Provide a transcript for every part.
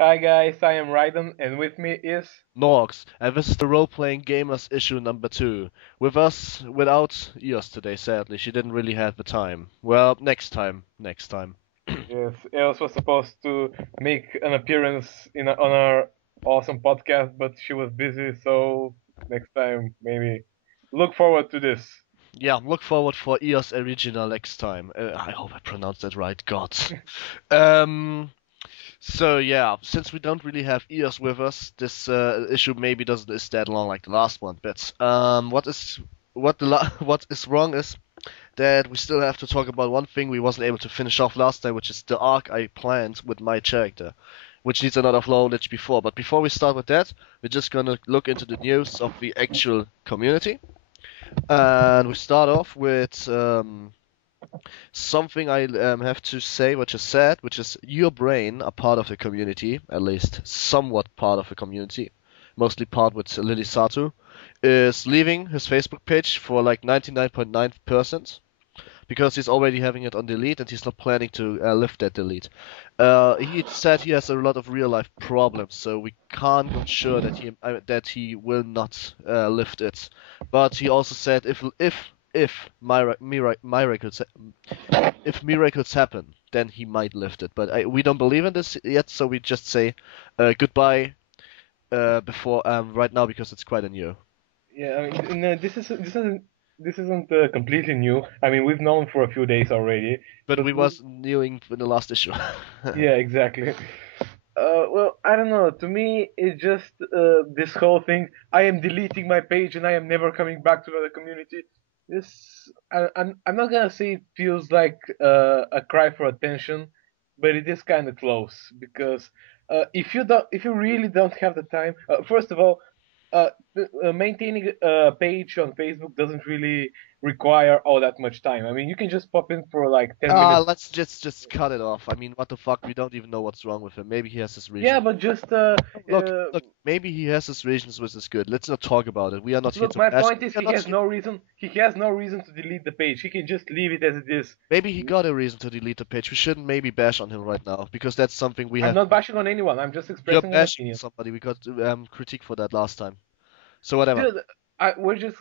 Hi guys, I am Raiden, and with me is... NorX, and this is the role-playing gamers issue number 2. With us, without Eos today, sadly. She didn't really have the time. Well, next time. Next time. Yes, Els was supposed to make an appearance on our awesome podcast, but she was busy, so next time, maybe. Look forward to this. Yeah, look forward for Eos Original next time. I hope I pronounced that right, God. um, so yeah, since we don't really have Eos with us, this issue maybe doesn't is that long like the last one, but what is wrong is that we still have to talk about one thing we wasn't able to finish off last time, which is the arc I planned with my character, which needs a lot of knowledge before. But before we start with that, we're just gonna look into the news of the actual community, and we start off with something I have to say, which is sad, which is your brain, a part of the community, at least somewhat part of the community, mostly part with Arisato, is leaving his Facebook page for like 99.9%. Because he's already having it on delete and he's not planning to lift that delete. He said he has a lot of real life problems, so we can't be sure that he will not lift it. But he also said if miracles happen, then he might lift it. But we don't believe in this yet, so we just say goodbye before right now because it's quite a new. Yeah, I mean, no, this isn't completely new. I mean, we've known for a few days already. But we was new in the last issue. Yeah, exactly. Well, I don't know. To me, it's just this whole thing. I am deleting my page and I am never coming back to the community. I'm not gonna say it feels like a cry for attention, but it is kind of close because if you really don't have the time, first of all, maintaining a page on Facebook doesn't really require all that much time. I mean, you can just pop in for like 10 minutes. Let's just cut it off. I mean, what the fuck? We don't even know what's wrong with him. Maybe he has his Yeah, reasons. but just Look. Maybe he has his reasons, which is good. Let's not talk about it. We are not here look. to My bash. point is, he has no reason. He has no reason to delete the page. He can just leave it as it is. Maybe he got a reason to delete the page. We shouldn't maybe bash on him right now because that's something we I'm have. not bashing on anyone. I'm just You're expressing an bashing opinion. somebody. We got critique for that last time. So whatever. Dude,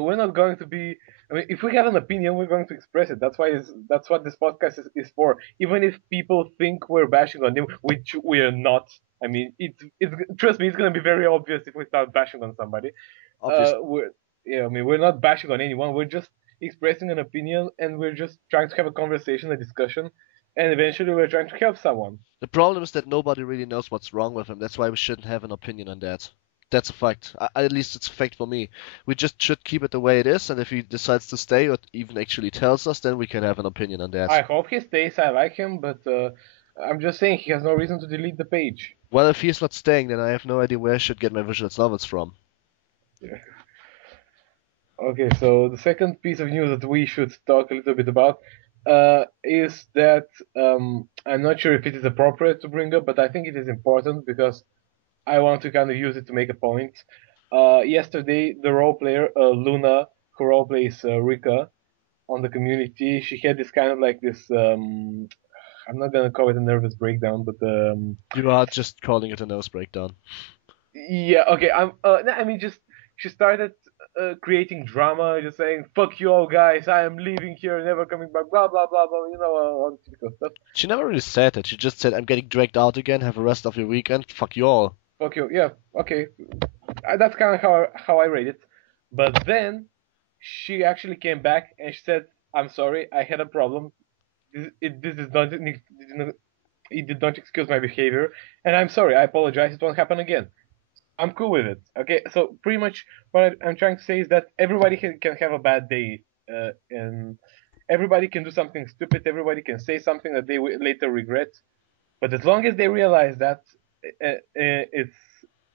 we're not going to be. I mean, if we have an opinion, we're going to express it. That's what this podcast is for. Even if people think we're bashing on them, which we are not. I mean, it's trust me, it's gonna be very obvious if we start bashing on somebody. Obviously. I mean, we're not bashing on anyone. We're just expressing an opinion, and we're just trying to have a conversation, a discussion, and eventually we're trying to help someone. The problem is that nobody really knows what's wrong with him. That's why we shouldn't have an opinion on that. That's a fact. At least it's a fact for me. We just should keep it the way it is, and if he decides to stay or even actually tells us, then we can have an opinion on that. I hope he stays. I like him, but I'm just saying he has no reason to delete the page. Well, if he's not staying, then I have no idea where I should get my visual novels from. Yeah. Okay, so the second piece of news that we should talk a little bit about is that I'm not sure if it is appropriate to bring up, but I think it is important because I want to kind of use it to make a point. Yesterday, the role player Luna, who role plays Rika on the community, she had this kind of like this. I'm not gonna call it a nervous breakdown, but You are just calling it a nose breakdown. yeah, okay. I mean, just she started creating drama, just saying "fuck you all, guys. I am leaving here, never coming back." Blah blah blah blah. You know, all the typical stuff. She never really said that. She just said, I'm getting dragged out again, have the rest of your weekend, fuck you all. Fuck you. Yeah. Okay. That's kind of how I rate it. But then she actually came back and she said, "I'm sorry. I had a problem. This is not. It did not excuse my behavior, and I'm sorry. I apologize. It won't happen again." I'm cool with it. Okay, so pretty much what I'm trying to say is that everybody can have a bad day, and everybody can do something stupid. Everybody can say something that they later regret. But as long as they realize that, it's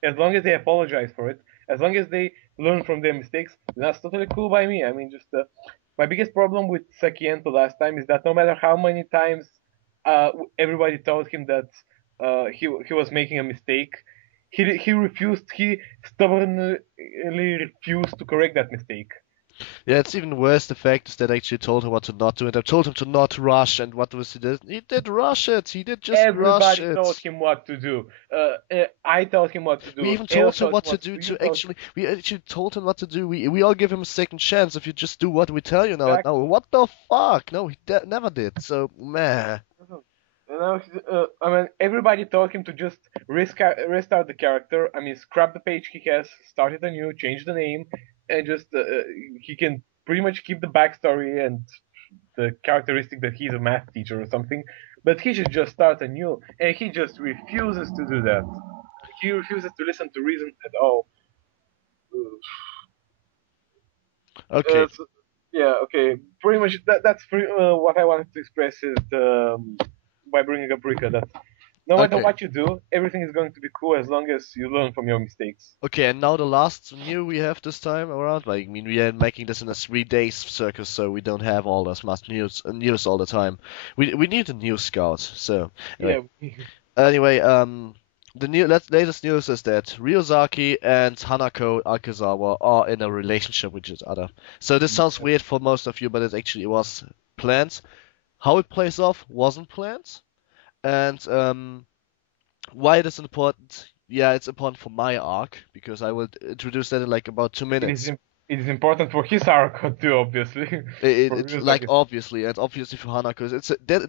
as long as they apologize for it, as long as they learn from their mistakes, that's totally cool by me. I mean, just my biggest problem with Sakiento last time is that no matter how many times everybody told him that he was making a mistake, he stubbornly refused to correct that mistake. Yeah, it's even worse. The fact is that I actually told him what to not do, and I told him to not rush. And what was he did? He did rush it. He did just rush Everybody told it. him what to do. I told him what to We do. even Ale told him told him what to what to do. do. You To told actually, we actually told him what to do. We all give him a second chance if you just do what we tell you now. Now, exactly. what the fuck? No, he never did. So, meh. You know, I mean, everybody told him to just restart the character. I mean, scrap the page he has, start it anew, change the name, and just he can pretty much keep the backstory and the characteristic that he's a math teacher or something. But he should just start anew, and he just refuses to do that. He refuses to listen to reason at all. Okay. So, yeah, okay. Pretty much that's what I wanted to express is by bringing up Rika that no matter Okay. what you do, everything is going to be cool as long as you learn from your mistakes. Okay, and now the last new we have this time around. Like, I mean, we are making this in a 3 days circus, so we don't have all this much news all the time. We need a new scout. So Yeah, anyway, the latest news is that Ryuzaki and Hanako Akizawa are in a relationship with each other. So this sounds weird for most of you, but it actually was planned. How it plays off wasn't planned, and why it is important? Yeah, it's important for my arc because I will introduce that in like about 2 minutes. it is important for his arc too, obviously. For It's like Ryuzaki. obviously, and obviously for Hanako,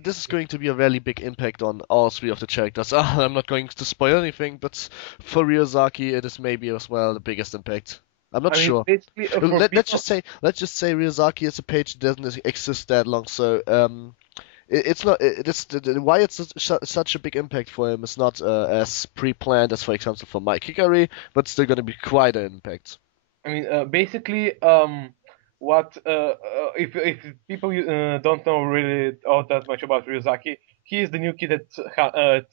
this is going to be a really big impact on all three of the characters. I'm not going to spoil anything, but for Ryuzaki, it is maybe as well the biggest impact. I'm not I mean, sure. basically, for Let's people, just say Ryuzaki is a page that doesn't exist that long, so it's not why it's such a big impact for him is not as pre-planned as, for example, for Mike Hikari, but still going to be quite an impact. I mean, basically, what if people don't know really all that much about Ryuzaki, he is the new kid at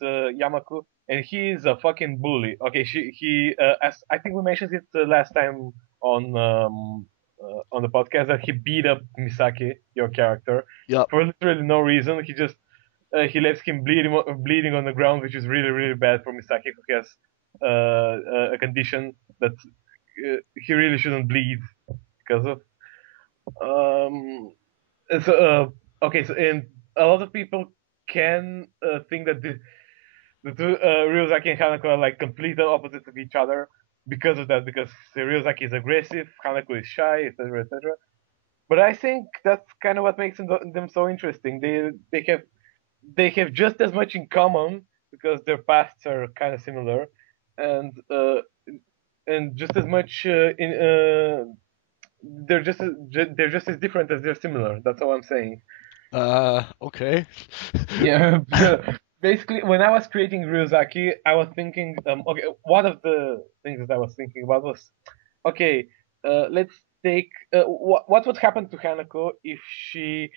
Yamaku, and he is a fucking bully. Okay, he as I think we mentioned it last time on the podcast that he beat up Misaki, your character, Yeah. for literally no reason. He just he lets him bleeding on the ground, which is really really bad for Misaki, who has a condition that he really shouldn't bleed because of. Um, so okay, so and a lot of people can think that the two Ryuzaki and Hanako are like complete opposites of each other because of that. Because Ryuzaki is aggressive, Hanako is shy, etc., etc. But I think that's kind of what makes them so interesting. They have just as much in common because their pasts are kind of similar, and just as much they're just as different as they're similar. That's all I'm saying. Okay. Yeah. Basically, when I was creating Ryuzaki, I was thinking, okay, one of the things that I was thinking about was, okay, let's take what would happen to Hanako if she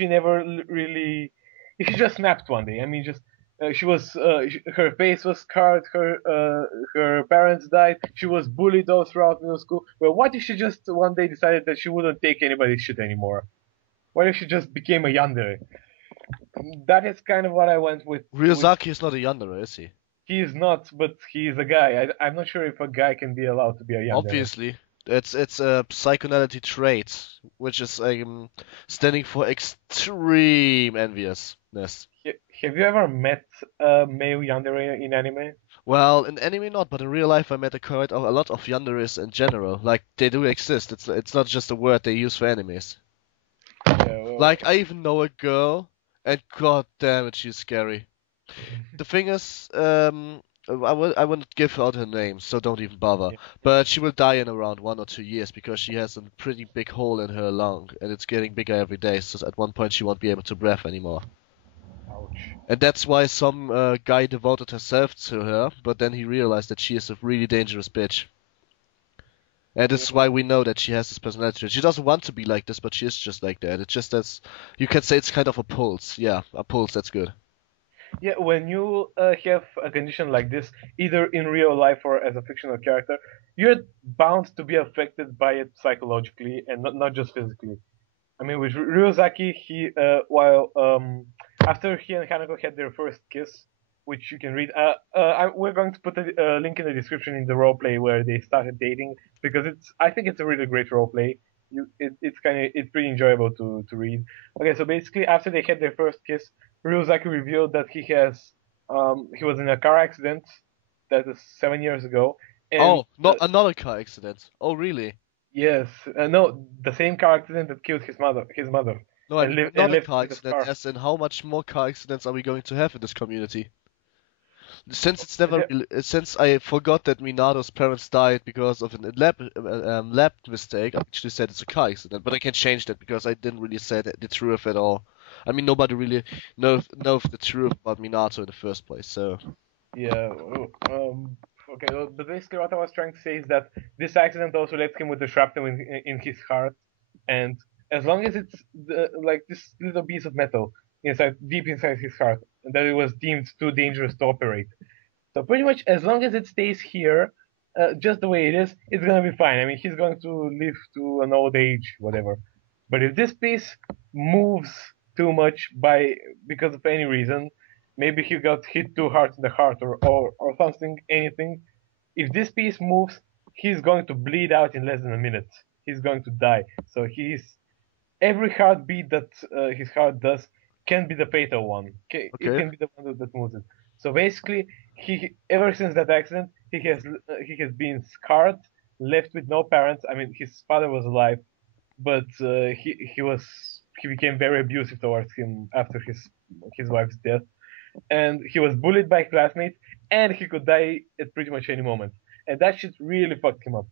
never really if she just snapped one day. I mean, just her face was scarred, her parents died, she was bullied all throughout middle school. Well, what if she just one day decided that she wouldn't take anybody's shit anymore? What if she just became a yandere? That is kind of what I went with. Ryuzaki is not a yandere, is he? He is not, but he is a guy. I'm not sure if a guy can be allowed to be a yandere. Obviously. It's a psychonality trait, which is standing for extreme enviousness. Have you ever met a male yandere in anime? Well, in anime not, but in real life I met a lot of yanderes in general. Like they do exist. It's not just a word they use for animes. Yeah, well, Like I even know a girl, and god damn it, she's scary. The thing is, I wouldn't give out her name, so don't even bother. yeah. But she will die in around 1 or 2 years because she has a pretty big hole in her lung, and it's getting bigger every day. So at one point she won't be able to breathe anymore. Ouch. And that's why some guy devoted herself to her, but then he realized that she is a really dangerous bitch. And this is why we know that she has this personality. She doesn't want to be like this, but she is just like that. It's just as you can say it's kind of a pulse. Yeah, a pulse. That's good. Yeah, when you have a condition like this, either in real life or as a fictional character, you're bound to be affected by it psychologically and not just physically. I mean, with Ryuzaki, he while after he and Hanako had their first kiss, which you can read. We're going to put a link in the description in the roleplay where they started dating because I think it's a really great roleplay. It's pretty enjoyable to read. Okay, so basically after they had their first kiss, Ryuzaki revealed that he was in a car accident that was 7 years ago, and Oh, not another car accident. Oh, really? yes, no, the same car accident that killed his mother, No, I and mean and another left car with the accident, scar. as in how much more car accidents are we going to have in this community? Since it's never really, since I forgot that Minato's parents died because of a lab mistake, I actually said it's a car accident, but I can change that because I didn't really say the truth at all. I mean, nobody really knows the truth about Minato in the first place, so. Yeah. Okay. Well, but basically, what I was trying to say is that this accident also left him with the shrapnel in his heart, and as long as it's like this little piece of metal deep inside his heart, and that it was deemed too dangerous to operate. So pretty much, as long as it stays here, just the way it is, it's gonna be fine. I mean, he's going to live to an old age, whatever. But if this piece moves too much because of any reason, maybe he got hit too hard in the heart or something, anything. If this piece moves, he's going to bleed out in less than a minute. He's going to die. So every heartbeat that his heart does can be the fatal one. It Okay. can be the one that moves it. So basically, he ever since that accident, he has been scarred, left with no parents. I mean, his father was alive, but he became very abusive towards him after his wife's death, and he was bullied by classmates, and he could die at pretty much any moment, and that shit really fucked him up.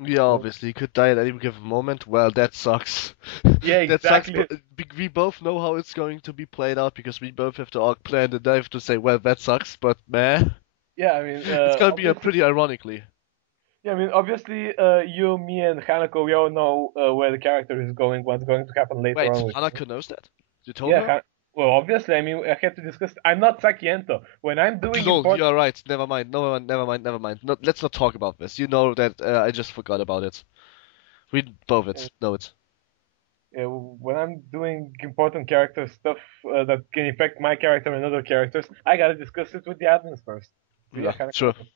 Yeah, So, obviously, he could die at any given moment. Well, that sucks. yeah, That sucks, exactly. but we both know how it's going to be played out because we both have the arc planned, and I have to say, well, that sucks, but meh. Yeah, I mean, It's gonna be obviously, pretty ironically. yeah, I mean, obviously, you, me, and Hanako, we all know where the character is going, what's going to happen later Wait, on with him. Hanako knows that? You told Yeah, her? well, obviously, I mean, I have to discuss. I'm not Sakiento. When I'm doing No, important, you are right. Never mind. No, never mind. Never mind. No, let's not talk about this. You know that I just forgot about it. We both know it. when I'm doing important character stuff that can affect my character and other characters, I gotta discuss it with the admins first. So yeah, Yeah, kind of sure. cool.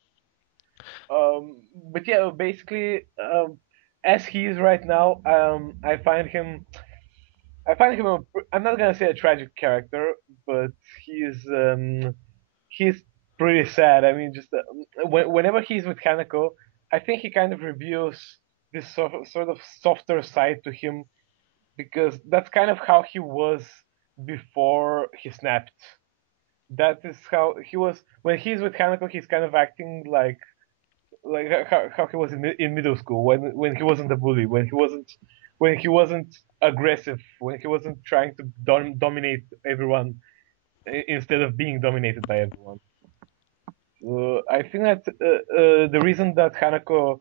But yeah, basically, as he is right now, I'm not gonna say a tragic character, but he's pretty sad. I mean, just whenever he's with Hanako, I think he kind of reveals this sort of softer side to him because that's kind of how he was before he snapped. That is how he was when he's with Hanako. He's kind of acting like how he was in middle school when he wasn't a bully, when he wasn't aggressive, when he wasn't trying to dominate everyone instead of being dominated by everyone. I think that the reason that Hanako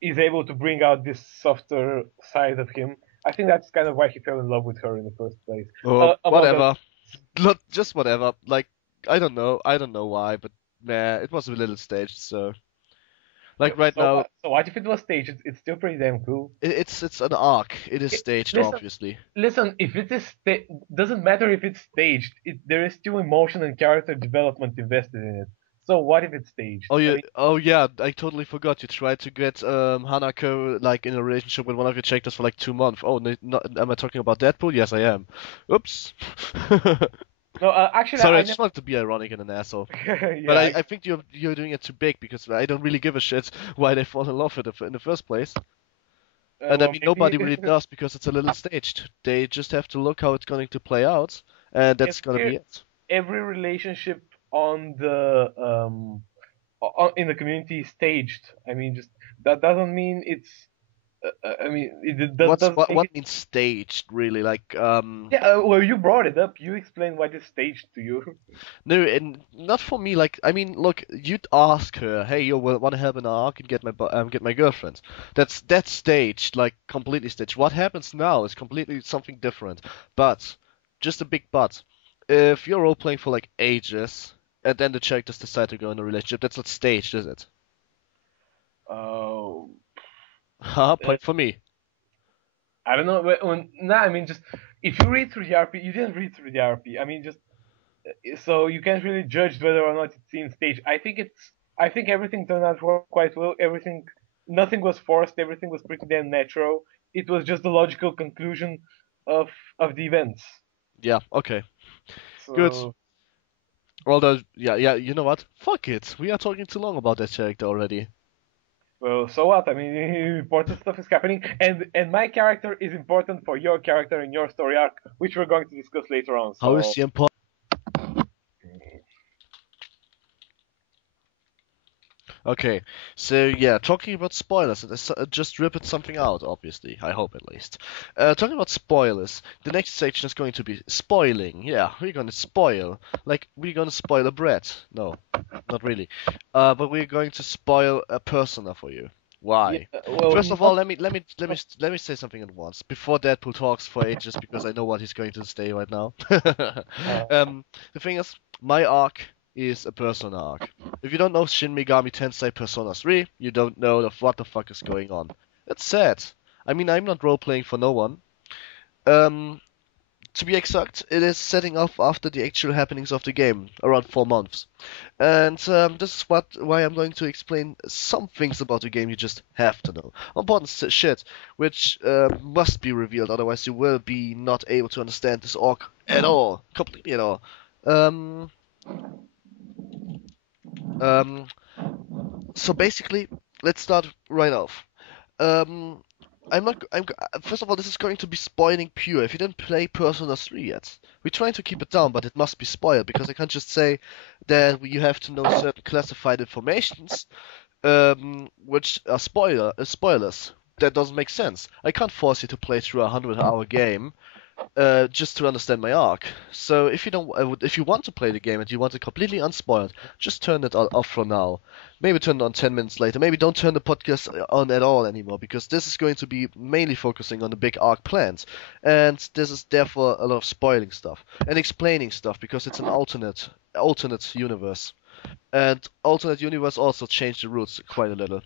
is able to bring out this softer side of him, I think that's kind of why he fell in love with her in the first place. Among other, Whatever. Not just whatever. Like, I don't know. I don't know why, but nah, it was a little staged. So, like right so now, so what if it was staged? It's still pretty damn cool. it's an arc. It is staged, Listen, obviously. listen. If it is doesn't matter if it's staged. There is still emotion and character development invested in it. So what if it's staged? I mean, Oh yeah, I totally forgot. You tried to get Hanako like in a relationship with one of your characters for like 2 months. Oh, no, am I talking about Deadpool? Yes, I am. Oops. no, actually, Sorry, I I just never. wanted to be ironic and an asshole. But Yeah, I think you're doing it too big because I don't really give a shit why they fall in love with it in the first place. And I well, mean, maybe. nobody really does because it's a little staged. They just have to look how it's going to play out, and Yes, that's gonna here, be it. every relationship in the community is staged. I mean, just that doesn't mean it's. I mean, doesn't make What it. means staged really? Like Yeah, well, you brought it up. You explained what is staged to you. no, and not for me. Like I mean, look, you'd ask her, hey, you want to help in our arc and get my girlfriend. That's staged, like completely staged. What happens now is completely something different. But just a big but. If you're role playing for like ages and then the characters decide to go in a relationship, that's not staged, is it? Uh, Haha, uh, point for me. I don't know. No, I mean, just if you read through the RP, you didn't read through the RP. I mean, just So you can't really judge whether or not it's in stage. I think everything turned out quite well. Nothing was forced. Everything was pretty damn natural. It was just the logical conclusion of the events. Yeah, okay. Good. So Although, yeah, you know what? Fuck it. We are talking too long about that character already. well, so what? I mean, important stuff is happening, and my character is important for your character and your story arc, which we're going to discuss later on. How is So he important? Okay, so yeah, talking about spoilers, just ripping something out, obviously. I hope at least. Talking about spoilers, the next section is going to be spoiling. Yeah, we're gonna spoil. Like, we're gonna spoil a bread. No, not really. But we're going to spoil a persona for you. Why? yeah, well, First of all, let me say something at once before Deadpool talks for ages because I know what he's going to say right now. The thing is, my arc is a Persona arc. If you don't know Shin Megami Tensei Persona 3, you don't know what the fuck is going on. It's sad. I mean, I'm not role-playing for no one. To be exact, it is setting off after the actual happenings of the game, around 4 months. And this is why I'm going to explain some things about the game you just have to know. Important shit, which must be revealed, otherwise you will be not able to understand this arc at all. Completely at all. So basically, let's start right off. Um, I'm not. I'm. First of all, this is going to be spoiling pure. If you didn't play Persona 3 yet, we're trying to keep it down, but it must be spoiled because I can't just say that you have to know certain classified informations, which are spoilers. That doesn't make sense. I can't force you to play through a 100-hour game just to understand my arc. So if you don't, if you want to play the game and you want it completely unspoiled, just turn it off for now. Maybe turn it on 10 minutes later. Maybe don't turn the podcast on at all anymore because this is going to be mainly focusing on the big arc plans, and this is therefore a lot of spoiling stuff and explaining stuff because it's an alternate universe, and alternate universe also changed the rules quite a little.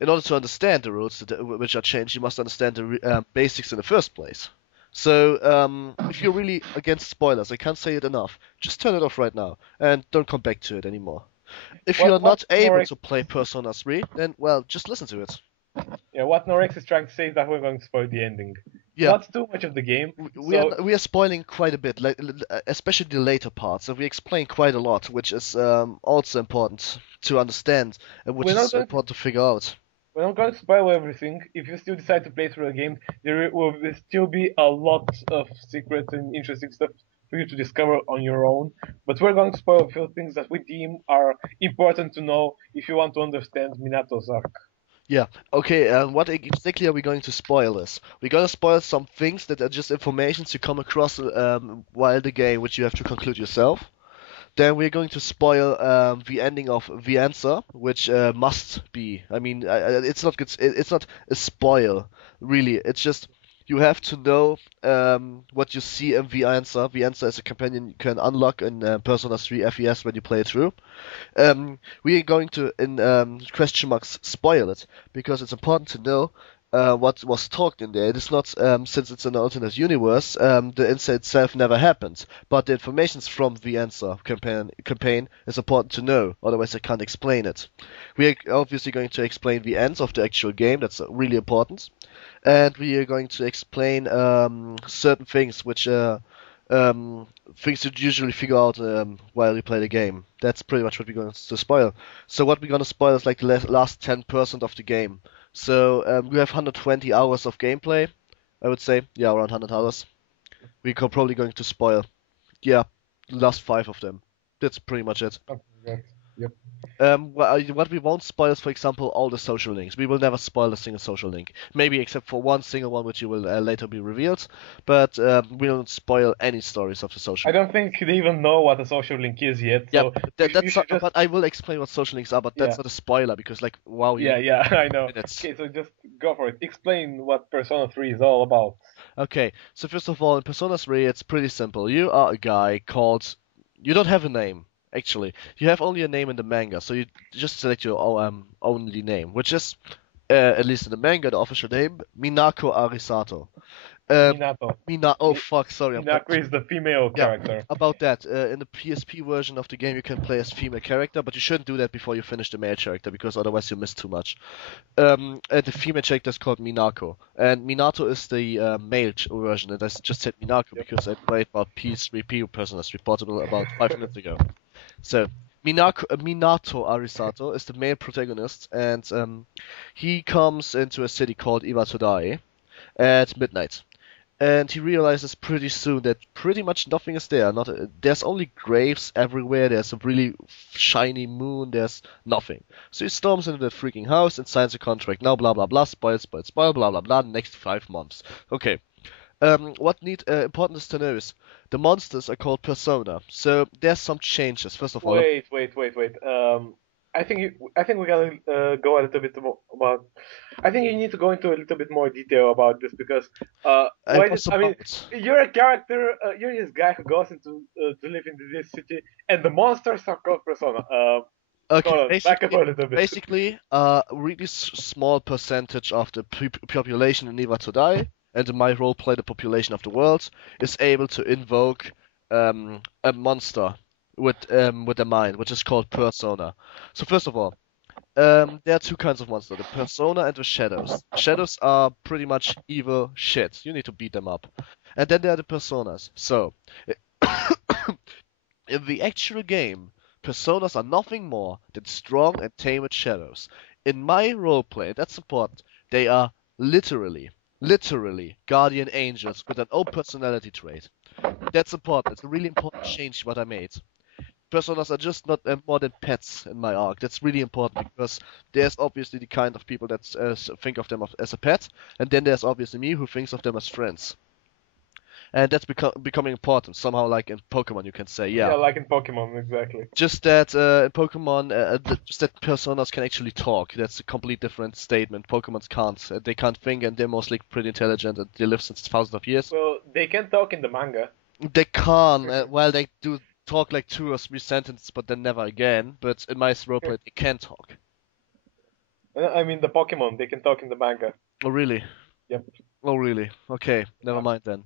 In order to understand the rules which are changed, you must understand the basics in the first place. So, if you're really against spoilers, I can't say it enough, just turn it off right now, and don't come back to it anymore. If you're not able to play Persona 3, then, well, just listen to it. Yeah, what NorX is trying to say is that we're going to spoil the ending. Yeah. Not too much of the game. We are spoiling quite a bit, especially the later parts, and we explain quite a lot, which is also important to understand, and which is important to figure out. We're not going to spoil everything. If you still decide to play through the game, there will still be a lot of secrets and interesting stuff for you to discover on your own. But we're going to spoil a few things that we deem are important to know if you want to understand Minato's arc. Yeah, okay, and what exactly are we going to spoil this? We're gonna spoil some things that are just informations you come across while the game, which you have to conclude yourself. Then we're going to spoil the ending of the answer, which must be. I mean, it's not a spoil, really. It's just you have to know what you see in the answer. The answer is a companion you can unlock in Persona 3 FES when you play it through. We are going to, in question marks, spoil it because it's important to know what was talked in there. It is not, since it's an alternate universe, the answer itself never happened, but the information from the answer campaign is important to know, otherwise I can't explain it. We are obviously going to explain the ends of the actual game, that's really important, and we are going to explain certain things which things you usually figure out while you play the game. That's pretty much what we're going to spoil. So what we're going to spoil is like the last 10% of the game. So we have 120 hours of gameplay, I would say. Yeah, around 100 hours. We're probably going to spoil, yeah, the last 5 of them. That's pretty much it. Okay, yep. What we won't spoil is, for example, all the social links. We will never spoil a single social link. Maybe except for one single one, which will later be revealed. But we don't spoil any stories of the social. I don't think they even know what a social link is yet. Yeah, so but I will explain what social links are. But that's not a spoiler because, like, wow. Yeah, I know. Okay, so just go for it. Explain what Persona 3 is all about. Okay, so first of all, in Persona 3, it's pretty simple. You are a guy called. You don't have a name. Actually, you have only a name in the manga, so you just select your only name, which is, at least in the manga, the official name, Minako Arisato. Minato. Oh fuck, sorry. Minako is the female Yeah, character. about that. In the PSP version of the game, you can play as female character, but you shouldn't do that before you finish the male character because otherwise you miss too much. And the female character is called Minako, and Minato is the male version. And I just said Minako because I played about PS3P Personas reportable about 5 minutes ago. So Minato Arisato is the male protagonist, and he comes into a city called Iwatodai at midnight. And he realizes pretty soon that pretty much nothing is there. There's only graves everywhere. There's a really shiny moon. There's nothing. So he storms into that freaking house and signs a contract. Now blah blah blah. Spoil, blah blah blah. Next 5 months. Okay. What important is to know is the monsters are called persona. So there's some changes. First of all. Wait. I think we gotta go a little bit more about. I think you need to go into a little bit more detail about this because you're a character. You're this guy who goes into to live in this city, and the monsters are called persona. Okay, back up a little bit. Basically, a really small percentage of the population in Iwatodai, and in my role play the population of the world, is able to invoke a monster with a mind, which is called persona. So first of all, there are 2 kinds of monsters: the persona and the shadows. Shadows are pretty much evil shit. You need to beat them up. And then there are the personas. So in the actual game, personas are nothing more than strong and tamed shadows. In my roleplay, that's important, they are literally guardian angels with an own personality trait. That's important. It's a really important change what I made. Personas are just not more than pets in my arc. That's really important because there's obviously the kind of people that think of them as a pet, and then there's obviously me who thinks of them as friends. And that's becoming important somehow, like in Pokemon, you can say, yeah. Yeah, like in Pokemon, exactly. Just that in Pokemon, just that personas can actually talk. That's a complete different statement. Pokemons can't. They can't think, and they're mostly pretty intelligent, and they live since thousands of years. Well, they can talk in the manga. They can. Well, they do talk like 2 or 3 sentences, but then never again. But in my roleplay, they can talk. I mean, the Pokemon, they can talk in the manga. Oh, really? Yep. Oh, really? Okay, never mind then.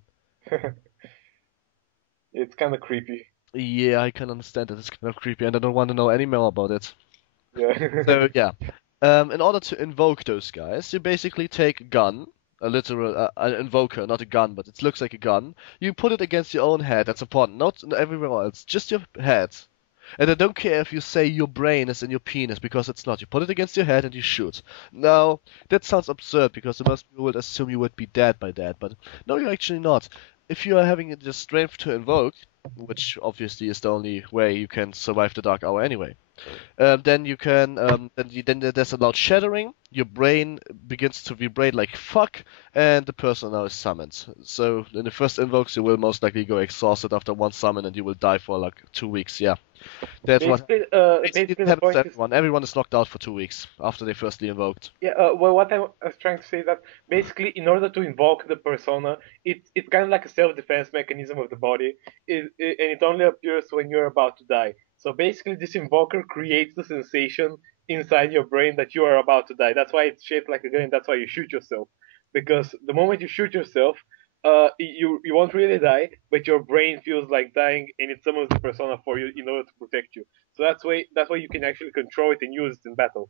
It's kind of creepy. Yeah, I can understand that it's kind of creepy, and I don't want to know any more about it. Yeah. So, yeah. In order to invoke those guys, you basically take a gun, a literal an invoker, not a gun, but it looks like a gun. You put it against your own head. That's important. Not everywhere else. Just your head. And I don't care if you say your brain is in your penis, because it's not. You put it against your head and you shoot. Now, that sounds absurd, because most people would assume you would be dead by that, but no, you're actually not. If you are having the strength to invoke, which obviously is the only way you can survive the dark hour anyway, then you can, then there's a loud shattering, your brain begins to vibrate like fuck, and the person now is summoned. So in the first invokes, you will most likely go exhausted after 1 summon, and you will die for like 2 weeks, yeah. That's basically the point is everyone is knocked out for 2 weeks after they firstly invoked. Yeah, well, what I was trying to say is that basically, in order to invoke the persona, it's kind of like a self-defense mechanism of the body, and it only appears when you're about to die. So basically, this invoker creates the sensation inside your brain that you are about to die. That's why it's shaped like a gun, and that's why you shoot yourself. Because the moment you shoot yourself, you won't really die, but your brain feels like dying, and it summons the persona for you in order to protect you. So that's why you can actually control it and use it in battle.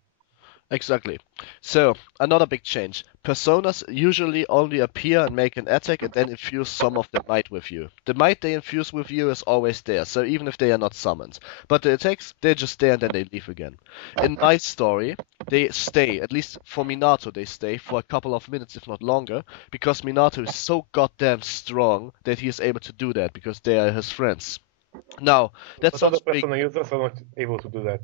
Exactly. So, another big change. Personas usually only appear and make an attack and then infuse some of the might with you. The might they infuse with you is always there, so even if they are not summoned. But the attacks, they're just there and then they leave again. In my story, they stay, at least for Minato they stay, for a couple of minutes if not longer, because Minato is so goddamn strong that he is able to do that, because they are his friends. Now, that sounds big. Other persona users are not able to do that.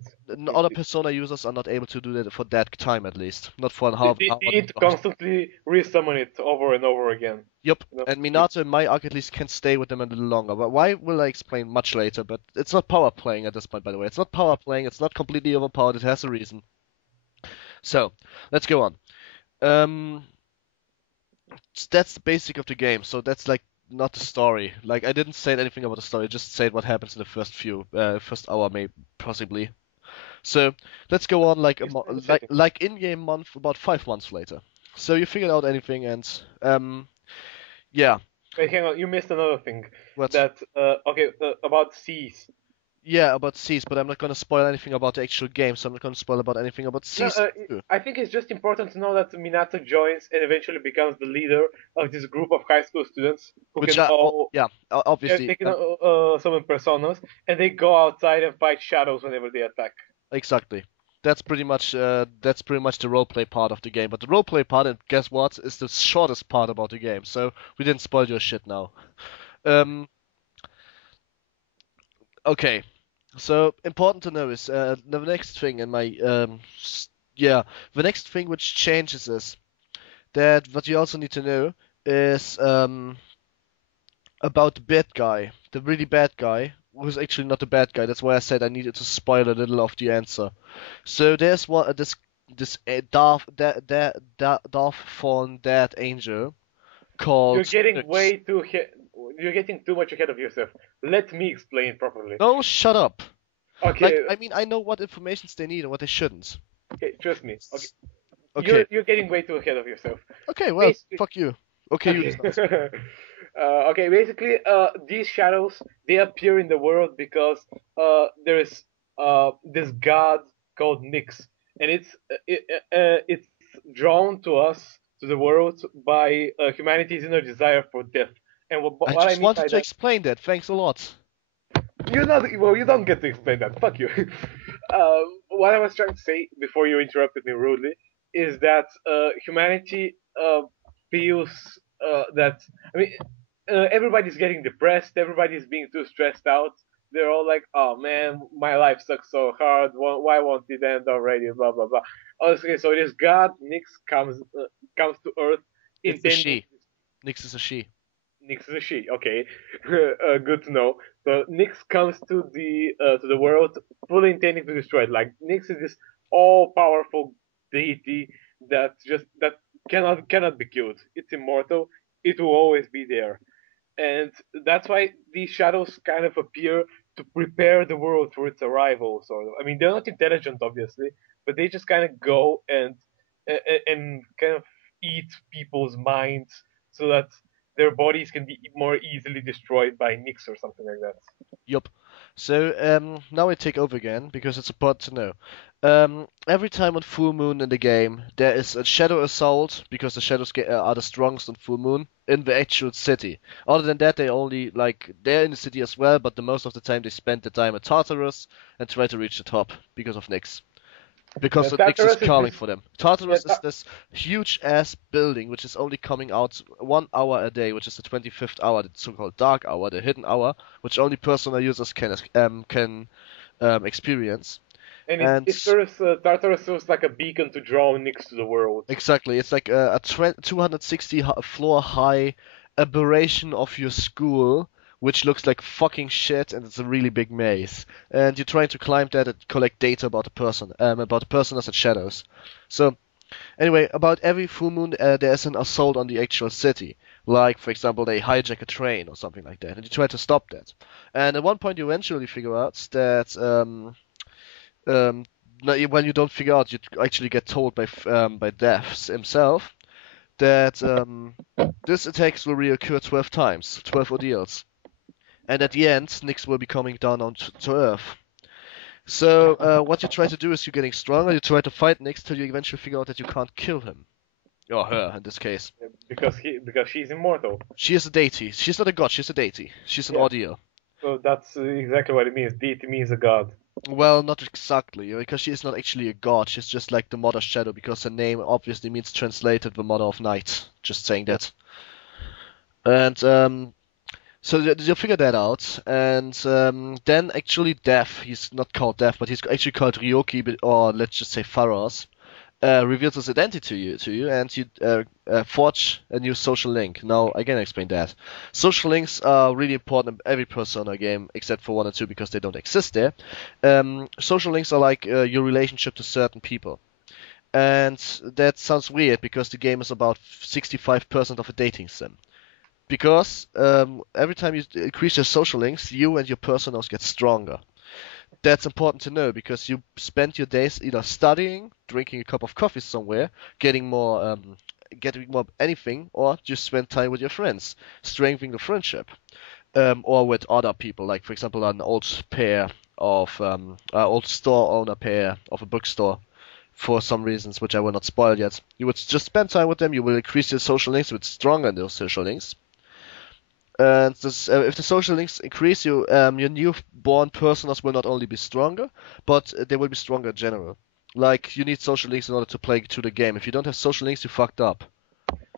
Other persona users are not able to do that for that time, at least. Not for half. They need to constantly resummon it over and over again. Yep, and Minato in my arc at least can stay with them a little longer. But why will I explain much later, but it's not power playing at this point, by the way. It's not power playing, it's not completely overpowered, it has a reason. So, let's go on. That's the basic of the game, so that's like not the story. Like, I didn't say anything about the story, I just said what happens in the first hour, maybe, possibly. So, let's go on like in-game month, about 5 months later. So you figured out anything, and Yeah. Wait, hang on, you missed another thing. What? That about C's. Yeah, about C's, but I'm not gonna spoil anything about the actual game, so I'm not gonna spoil about anything about No, C's too. I think it's just important to know that Minato joins and eventually becomes the leader of this group of high school students who Which can are, all yeah, obviously, they can summon personas, and they go outside and fight shadows whenever they attack. exactly. That's pretty much the roleplay part of the game. But the roleplay part, and guess what, is the shortest part about the game. So we didn't spoil your shit now. Um, okay. So important to know is the next thing in my yeah, the next thing which changes is that what you also need to know is about the bad guy, the really bad guy, who's actually not a bad guy. That's why I said I needed to spoil a little of the answer. So there's one this Darth fallen dead angel You're called getting Nyx. you're getting too much ahead of yourself. Let me explain properly. No, shut up. Like, Okay, I mean, I know what informations they need and what they shouldn't. okay, trust me. Okay, Okay. you're getting way too ahead of yourself. Okay, well, Basically, fuck you. Okay, you okay. start. Okay, basically, these shadows they appear in the world because there is this god called Nyx, and it's drawn to us to the world by humanity's inner desire for death. And I what I just mean wanted by to that, explain that. Thanks a lot. you don't get to explain that. Fuck you. What I was trying to say before you interrupted me rudely is that humanity feels that I mean everybody's getting depressed, everybody's being too stressed out. They're all like, "Oh man, my life sucks so hard. Why won't it end already?" Blah blah blah. Okay, so this god Nyx comes to Earth It's a intending she. Nyx is a she. Nyx is a she. Okay, good to know. So Nyx comes to the world fully intending to destroy it. Like Nyx is this all-powerful deity that cannot be killed. It's immortal. It will always be there, and that's why these shadows kind of appear to prepare the world for its arrival. Sort of. I mean, they're not intelligent, obviously, but they just kind of go and kind of eat people's minds so that their bodies can be more easily destroyed by Nyx or something like that. Yup. So now I take over again because it's important to know. Every time on full moon in the game, there is a shadow assault because the shadows are the strongest on full moon in the actual city. Other than that, they only they're in the city as well, but the most of the time they spend the time at Tartarus and try to reach the top because of Nyx. Because Nyx is Tartarus is calling this. for them. Yeah, Tartarus is this huge ass building which is only coming out 1 hour a day, which is the 25th hour, the so-called dark hour, the hidden hour, which only personal users can experience. and And it serves Tartarus serves like a beacon to draw Nyx to the world. exactly, it's like a 260 floor high aberration of your school, which looks like fucking shit, and it's a really big maze. And you're trying to climb that and collect data about the personas and shadows. So anyway, about every full moon, there's an assault on the actual city. Like, for example, they hijack a train or something like that, and you try to stop that. And at one point, you eventually figure out that no, when you don't figure out, you actually get told by Deaths himself that this attacks will reoccur 12 times, 12 ordeals. And at the end, Nyx will be coming down to Earth. So what you try to do is you're getting stronger, you try to fight Nyx till you eventually figure out that you can't kill him. Or her, in this case. Because she's immortal. She is a deity. She's not a god, she's a deity. She's an Yeah. ordeal. So that's exactly what it means. Deity means a god. Well, not exactly, because she is not actually a god. She's just like the Mother Shadow, because her name obviously means translated the Mother of Night. Just saying that. And so you figure that out, and then actually Death, he's not called Death, but he's actually called Ryoki, or let's just say Pharos, reveals his identity to you, and you forge a new social link. Now, I can explain that. Social links are really important in every Persona game, except for 1 and 2, because they don't exist there. Social links are like your relationship to certain people. And that sounds weird, because the game is about 65% of a dating sim. Because every time you increase your social links, you and your personas get stronger. That's important to know because you spend your days either studying, drinking a cup of coffee somewhere, getting more getting up anything, or just spend time with your friends, strengthening the friendship, or with other people, like for example an old pair of old store owner pair of a bookstore. For some reasons, which I will not spoil yet, you would just spend time with them. You will increase your social links with stronger those social links. And if the social links increase, your newborn personas will not only be stronger, but they will be stronger in general. Like, you need social links in order to play through the game. If you don't have social links, you fucked up.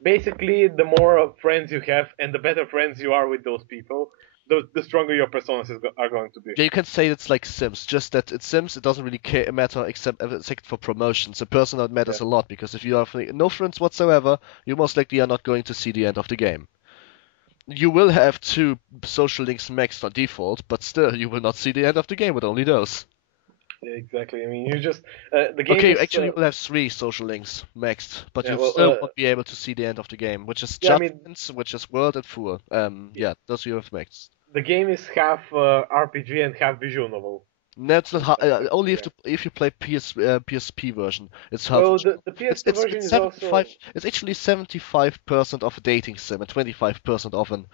Basically, the more friends you have and the better friends you are with those people, the stronger your personas are going to be. Yeah, you can say it's like Sims, just that it's Sims, it doesn't really matter except for promotions. A persona matters a lot, because if you have no friends whatsoever, you most likely are not going to see the end of the game. You will have 2 social links maxed on default, but still, you will not see the end of the game with only those. Yeah, exactly. I mean, you just the game. Okay, is, actually, you will have 3 social links maxed, but Yeah, you well, still won't be able to see the end of the game, which is Yeah, I mean- Judgments, which is World and Fool. Yeah, those you have maxed. the game is half RPG and half visual novel. No, it's not only if you play PSP version. It's half. Well, the PSP version it's is 75. also. It's actually 75% of a dating sim and 25% of an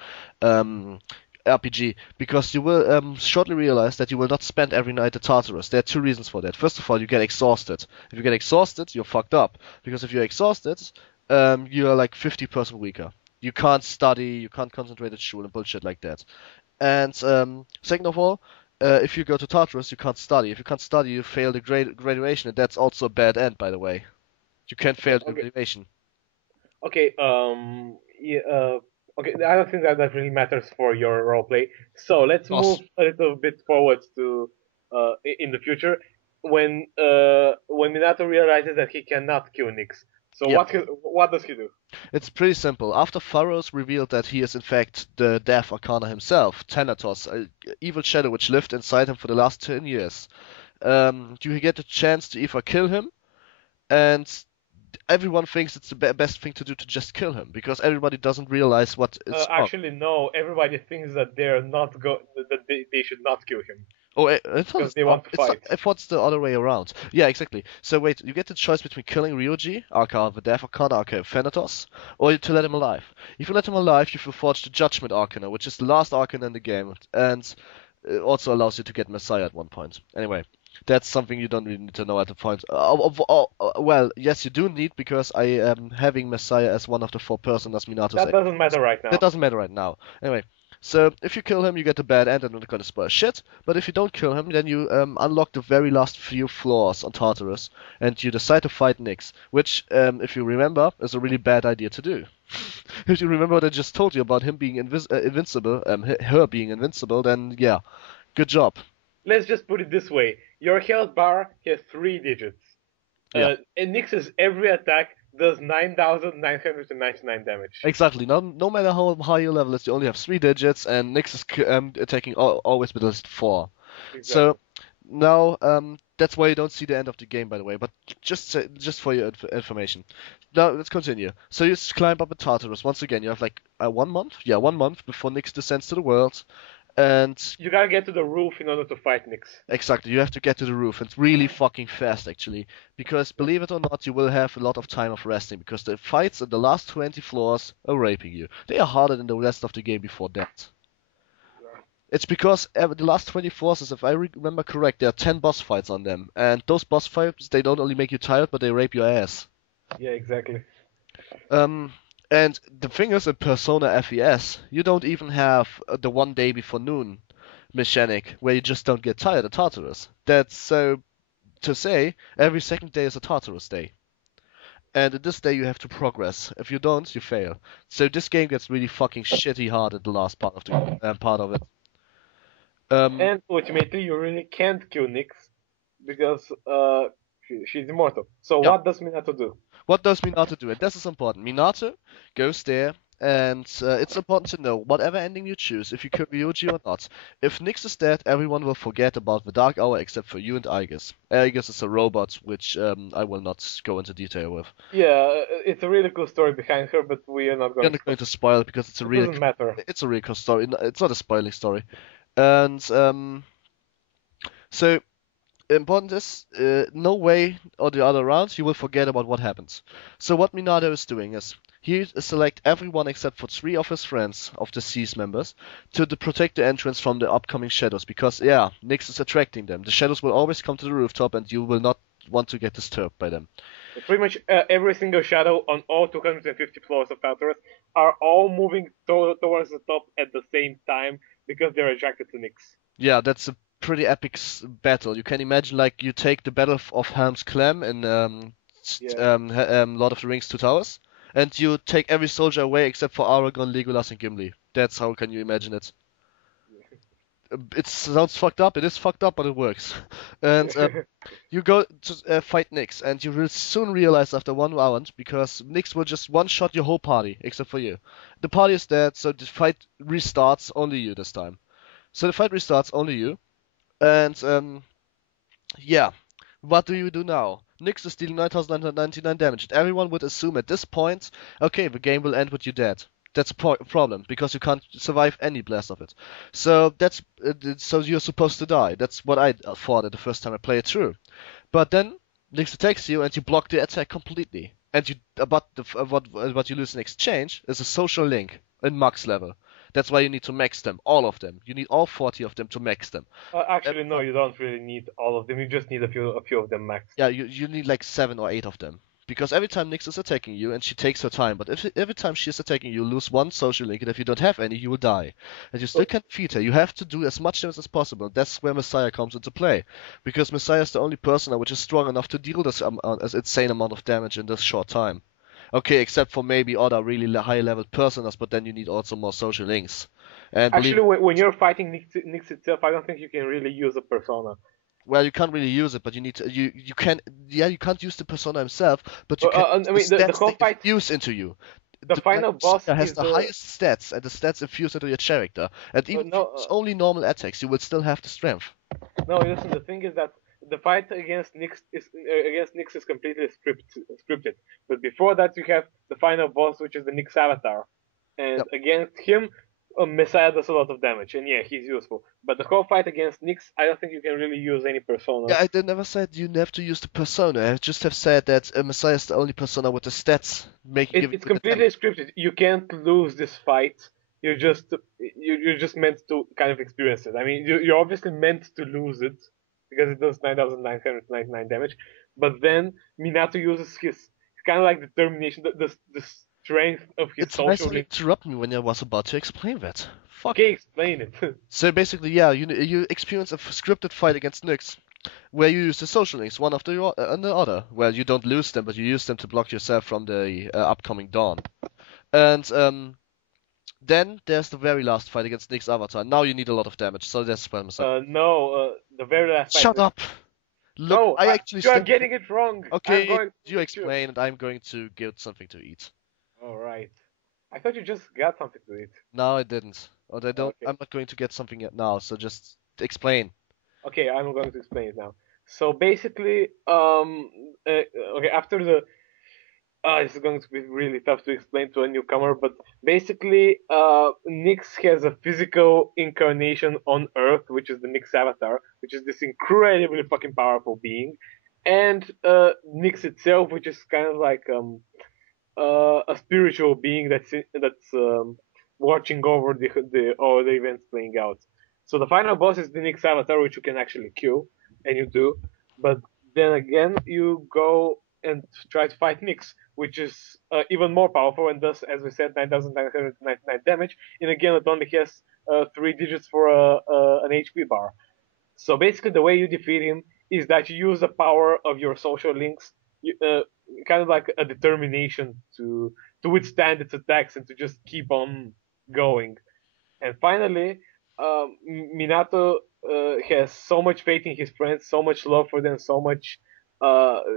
RPG, because you will shortly realize that you will not spend every night at Tartarus. There are 2 reasons for that. First of all, you get exhausted. If you get exhausted, you're fucked up, because if you're exhausted, you are like 50% weaker. You can't study, you can't concentrate at school and bullshit like that. And second of all, if you go to Tartarus, you can't study. If you can't study, you fail the graduation, and that's also a bad end, by the way. You can't fail the graduation. Okay. Okay. I don't think that really matters for your roleplay. So let's move a little bit forward to in the future when Minato realizes that he cannot kill Nyx. So what does he do? It's pretty simple. After Pharaoh's revealed that he is in fact the Death Arcana himself, Thanathos, an evil shadow which lived inside him for the last 10 years, you get a chance to either kill him, and everyone thinks it's the best thing to do to just kill him, because everybody doesn't realize what is actually, no. Everybody thinks that they're not that they should not kill him. Oh, because they want to fight. I thought it's the other way around. Yeah, exactly. So wait, you get the choice between killing Ryuji, aka the Death Arcana, aka Thanathos, or to let him alive. If you let him alive, you will forge the Judgment Arcana, which is the last Arcana in the game, and it also allows you to get Messiah at one point. Anyway, that's something you don't really need to know at the point. Well, yes, you do need, because I am having Messiah as one of the 4 personas Minato said. That doesn't matter right now. That doesn't matter right now. Anyway. So, if you kill him, you get the bad end and not gonna spoil shit. But if you don't kill him, then you unlock the very last few floors on Tartarus, and you decide to fight Nyx, which, if you remember, is a really bad idea to do. If you remember what I just told you about him being invincible, her being invincible, then yeah, good job. Let's just put it this way: your health bar has 3 digits, and Nyx's every attack does 9,999 damage. Exactly. No matter how high your level is, you only have 3 digits, and Nyx is attacking always with just 4. Exactly. So now that's why you don't see the end of the game, by the way. But just for your information. Now let's continue. So you climb up at Tartarus once again. You have like 1 month. Yeah, 1 month before Nyx descends to the world. And you gotta get to the roof in order to fight Nyx. Exactly, you have to get to the roof. It's really fucking fast, actually. Because, believe it or not, you will have a lot of time of resting. Because the fights in the last 20 floors are raping you. They are harder than the rest of the game before that. Yeah. It's because the last 20 floors, if I remember correct, there are 10 boss fights on them. And those boss fights, they don't only make you tired, but they rape your ass. Yeah, exactly. And the thing is, in Persona FES, you don't even have the 1 day before noon mechanic, where you just don't get tired at Tartarus. That's so to say, every second day is a Tartarus day. And in this day you have to progress. If you don't, you fail. So this game gets really fucking shitty hard at the last part of it. And ultimately, you really can't kill Nyx, because she's immortal. So what does Minato do? What does Minato do? And this is important. Minato goes there, and it's important to know, whatever ending you choose, if you kill Ryuji or not, if Nyx is dead, everyone will forget about the Dark Hour except for you and Aegis. Aegis is a robot, which I will not go into detail with. Yeah, it's a really cool story behind her, but we are not going to spoil it, because it's a really... doesn't matter. It's a really cool story. It's not a spoiling story. And, so... important is, no way or the other round you will forget about what happens. So what Minato is doing is he select everyone except for 3 of his friends of the Seas members to protect the entrance from the upcoming shadows because yeah, Nyx is attracting them. The shadows will always come to the rooftop and you will not want to get disturbed by them. So pretty much every single shadow on all 250 floors of Thanathos are all moving towards the top at the same time because they're attracted to Nyx. Yeah, that's a pretty epic battle. You can imagine like you take the Battle of Helm's Clam in Lord of the Rings Two Towers, and you take every soldier away except for Aragorn, Legolas, and Gimli. That's how can you imagine it. It sounds fucked up. It is fucked up, but it works. And you go to fight Nyx, and you will soon realize after 1 round, because Nyx will just one-shot your whole party, except for you. The party is dead, so the fight restarts only you this time. So the fight restarts only you, and yeah, what do you do now? Nyx is dealing 9,999 damage, and everyone would assume at this point, okay, the game will end with you dead. That's a problem because you can't survive any blast of it. So so you're supposed to die. That's what I thought at the first time I played it through. But then Nyx attacks you and you block the attack completely. And what you lose in exchange is a social link in max level. That's why you need to max them, all of them. You need all 40 of them to max them. Actually, no, you don't really need all of them. You just need a few of them max. Yeah, you need like 7 or 8 of them. Because every time Nyx is attacking you, and she takes her time, but every time she is attacking you, lose 1 social link, and if you don't have any, you will die. And you still can't defeat her. You have to do as much damage as possible. That's where Messiah comes into play. Because Messiah is the only person which is strong enough to deal this insane amount of damage in this short time. Okay, except for maybe other really high-level personas, but then you need also more social links. And actually, when you're fighting Nyx itself, I don't think you can really use a persona. Well, you can't really use it, but you need to. You can. Yeah, you can't use the persona himself, but you can. I mean, the whole fight infuse into you. The final boss has the highest stats, and the stats infuse into your character. And even if it's only normal attacks, you will still have the strength. No, listen. The thing is that the fight against Nyx is completely scripted. But before that, you have the final boss, which is the Nyx avatar, and against him, Messiah does a lot of damage, and yeah, he's useful. But the whole fight against Nyx, I don't think you can really use any persona. Yeah, I never said you have to use the persona. I just have said that Messiah is the only persona with the stats. It's completely scripted. You can't lose this fight. You're just meant to kind of experience it. I mean, you're obviously meant to lose it because it does 9,999 damage. But then Minato uses his kind of like determination, the strength of his social. It's nice to interrupt me when I was about to explain that. Fuck. Okay, explain it. So basically, yeah, you experience a scripted fight against Nyx, where you use the social links, one after the other. Well, you don't lose them, but you use them to block yourself from the upcoming dawn. And then there's the very last fight against Nyx Avatar. Now you need a lot of damage, so that's why I'm saying. No, the very last fight. Shut up! Look, no, I actually. You are getting it wrong. Okay, you explain, and I'm going to get something to eat. Alright. I thought you just got something to eat. No, I didn't. Or I don't. Okay. I'm not going to get something yet now. So just explain. Okay, I'm going to explain it now. So basically, okay, after the, this is going to be really tough to explain to a newcomer, but basically, Nyx has a physical incarnation on Earth, which is the Nyx Avatar, which is this incredibly fucking powerful being, and Nyx itself, which is kind of like a spiritual being that's watching over all the events playing out. So the final boss is the Nyx Avatar, which you can actually kill, and you do. But then again, you go and try to fight Nyx, which is even more powerful and does, as we said, 9,999 damage. And again, it only has 3 digits for an HP bar. So basically, the way you defeat him is that you use the power of your social links, kind of like a determination to withstand its attacks and to just keep on going. And finally, Minato has so much faith in his friends, so much love for them, so much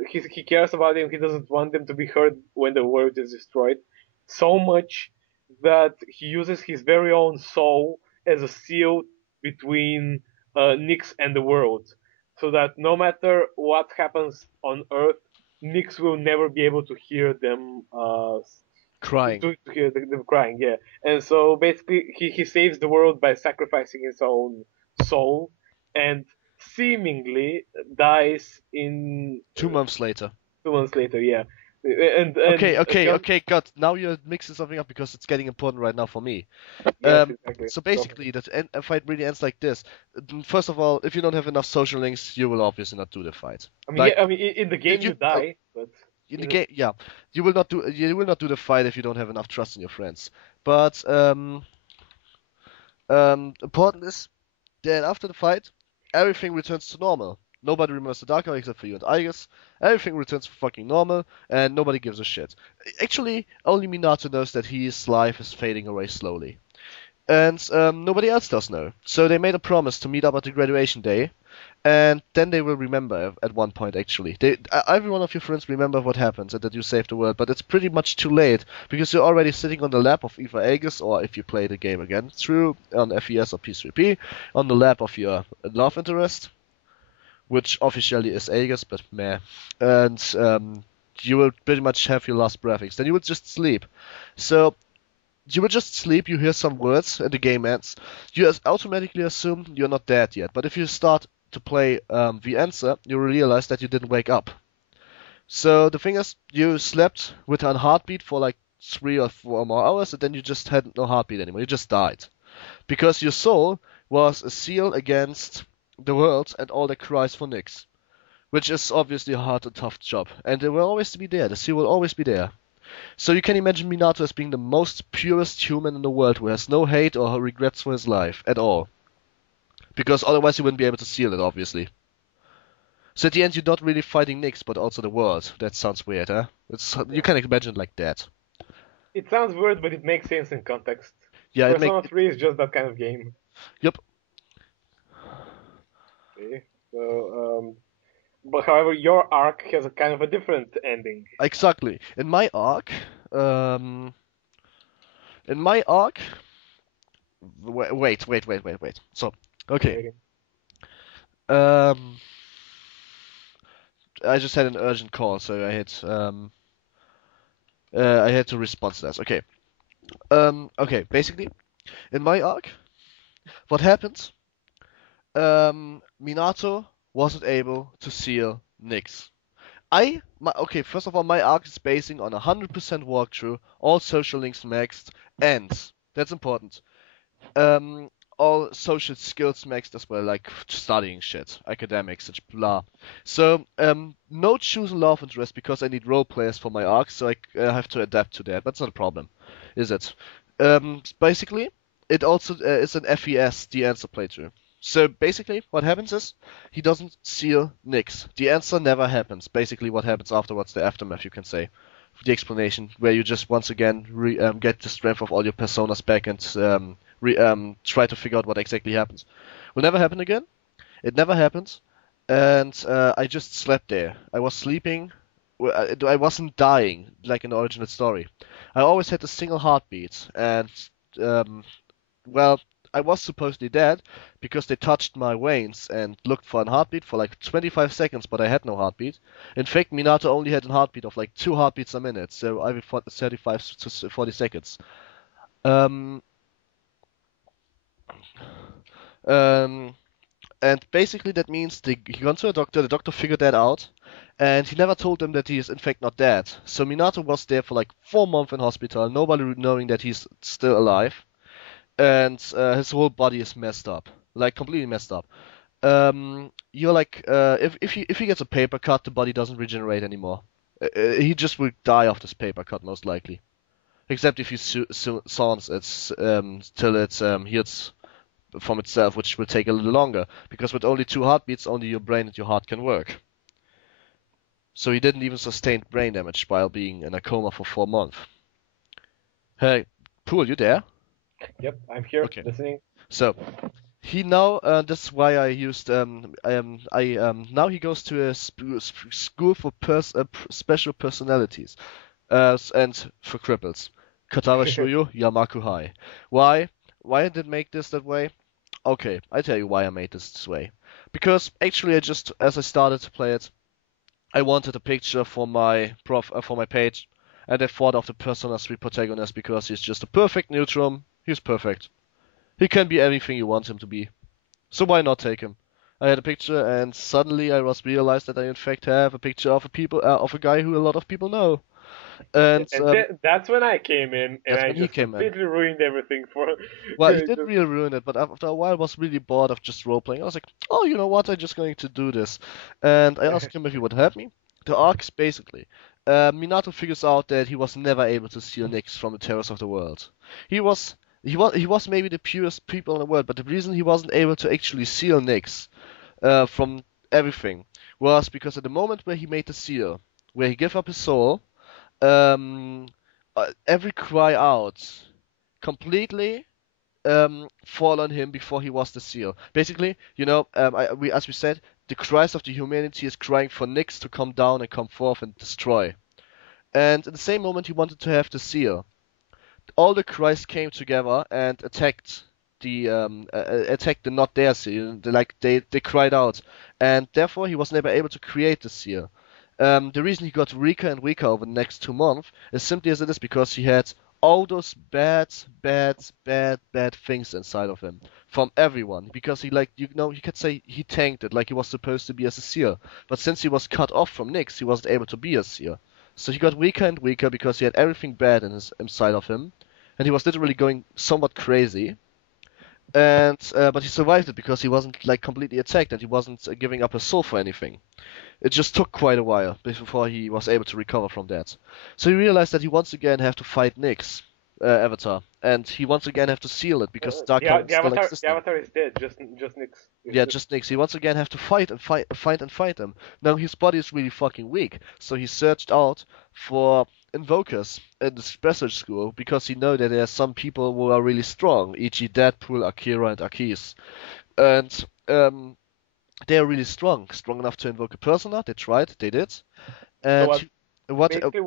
he cares about them. He doesn't want them to be hurt when the world is destroyed, so much that he uses his very own soul as a seal between Nyx and the world, so that no matter what happens on Earth, Nyx will never be able to hear them crying. To hear them crying, yeah. And so basically, he saves the world by sacrificing his own soul. And seemingly dies in 2 months later. 2 months later. Yeah, and Okay, God. Now you're mixing something up because it's getting important right now for me. yes, exactly. So basically, a fight really ends like this. First of all, if you don't have enough social links, you will obviously not do the fight. I mean, Like, yeah, I mean, in the game you die, but in the game, yeah, you will not do the fight if you don't have enough trust in your friends. But important is that after the fight, everything returns to normal. Nobody remembers the Dark Hour except for you and Igus. Everything returns to fucking normal, and nobody gives a shit. Actually, only Minato knows that his life is fading away slowly. And nobody else does know. So they made a promise to meet up at the graduation day, and then they will remember at one point, actually. Every one of your friends remember what happened and that you saved the world, but it's pretty much too late, because you're already sitting on the lap of either Aegis, or if you play the game again through on FES or P3P, on the lap of your love interest, which officially is Aegis, but meh. And you will pretty much have your last breathings. Then you will just sleep. So you will just sleep, you hear some words, and the game ends. You automatically assume you're not dead yet, but if you start to play the answer, you realize that you didn't wake up. So the thing is, you slept with a heartbeat for like 3 or 4 more hours, and then you just had no heartbeat anymore. You just died. Because your soul was a seal against the world and all the cries for Nyx. Which is obviously a hard and tough job. And it will always be there. The seal will always be there. So you can imagine Minato as being the most purest human in the world, who has no hate or regrets for his life at all. Because otherwise he wouldn't be able to seal it, obviously. So at the end you're not really fighting Nyx, but also the world. That sounds weird, huh? You can imagine it like that. it sounds weird, but it makes sense in context. Yeah, Persona 3 is just that kind of game. Yep. Okay, so but however, your arc has a kind of a different ending. Exactly. In my arc, wait. So, okay. I just had an urgent call, so I had to respond to that. Okay. Okay. Basically, in my arc, what happened? Minato wasn't able to seal Nyx. Okay, first of all, my arc is basing on 100% walkthrough, all social links maxed, and that's important. All social skills maxed as well, like studying shit, academics, and blah. So, no chosen love interest because I need role players for my arc, so I have to adapt to that. That's not a problem, is it? Basically, it also is an FES, the answer playthrough. So basically, what happens is, he doesn't seal Nyx. The answer never happens. Basically, what happens afterwards, the aftermath, you can say. The explanation, where you just once again get the strength of all your personas back and try to figure out what exactly happens. Will never happen again. It never happened. And I just slept there. I was sleeping. I wasn't dying, like in the original story. I always had a single heartbeat. And, well, I was supposedly dead because they touched my veins and looked for a heartbeat for like 25 seconds, but I had no heartbeat. In fact, Minato only had a heartbeat of like 2 heartbeats a minute, so every 35 to 40 seconds. And basically that means he went to a doctor, the doctor figured that out, and he never told them that he is in fact not dead. So Minato was there for like 4 months in hospital, nobody knowing that he's still alive. And his whole body is messed up, like completely messed up. You're like, if he gets a paper cut, the body doesn't regenerate anymore. He just will die of this paper cut, most likely. Except if you sounds it till it heals from itself, which will take a little longer, because with only 2 heartbeats, only your brain and your heart can work. So he didn't even sustain brain damage while being in a coma for 4 months. Hey, Pool, you there? Yep, I'm here, okay. Listening. So, he now, that's why I used, now he goes to a school for special personalities, and for cripples. Katara Shuyo, Yamaku High. Why? Why I did make this that way? Okay, I tell you why I made this way. Because, actually, as I started to play it, I wanted a picture for my page, and I thought of the Persona 3 protagonist because he's just a perfect neutrum. He's perfect. He can be anything you want him to be. So why not take him? I had a picture, and suddenly I was realized that I in fact have a picture of a guy who a lot of people know. And And that's when I came in, and that's I when he just came in. completely ruined everything for. Well, he didn't just, really ruin it, but after a while I was really bored of just role-playing. I was like, oh, you know what, I'm just going to do this. And I asked him if he would help me. The arc is basically, Minato figures out that he was never able to steal Nyx from the terrors of the world. He was maybe the purest people in the world, but the reason he wasn't able to actually seal Nyx from everything was because at the moment where he made the seal, where he gave up his soul, um, every cry out completely fall on him before he was the seal. Basically, as we said, the cries of the humanity is crying for Nyx to come down and come forth and destroy. And in the same moment he wanted to have the seal, all the cries came together and attacked the not there seal. They cried out, and therefore he was never able to create the seal. The reason he got weaker and weaker over the next 2 months is simply as it is because he had all those bad things inside of him from everyone. Because you could say he tanked it like he was supposed to be as a seer. But since he was cut off from Nyx, he wasn't able to be a seer. So he got weaker and weaker because he had everything bad inside of him, and he was literally going somewhat crazy. And but he survived it because he wasn't like completely attacked and he wasn't giving up his soul for anything. It just took quite a while before he was able to recover from that. So he realized that he once again have to fight Nyx, Avatar, and he once again have to seal it because Dark Tower is still existing. the avatar is dead. Just Nyx. Yeah, just Nyx. He once again have to fight him. Now his body is really fucking weak, so he searched out for invokers in the special school because he know that there are some people who are really strong, e.g. Deadpool, Akira, and Akis. And they are really strong enough to invoke a persona. They tried, they did. And basically,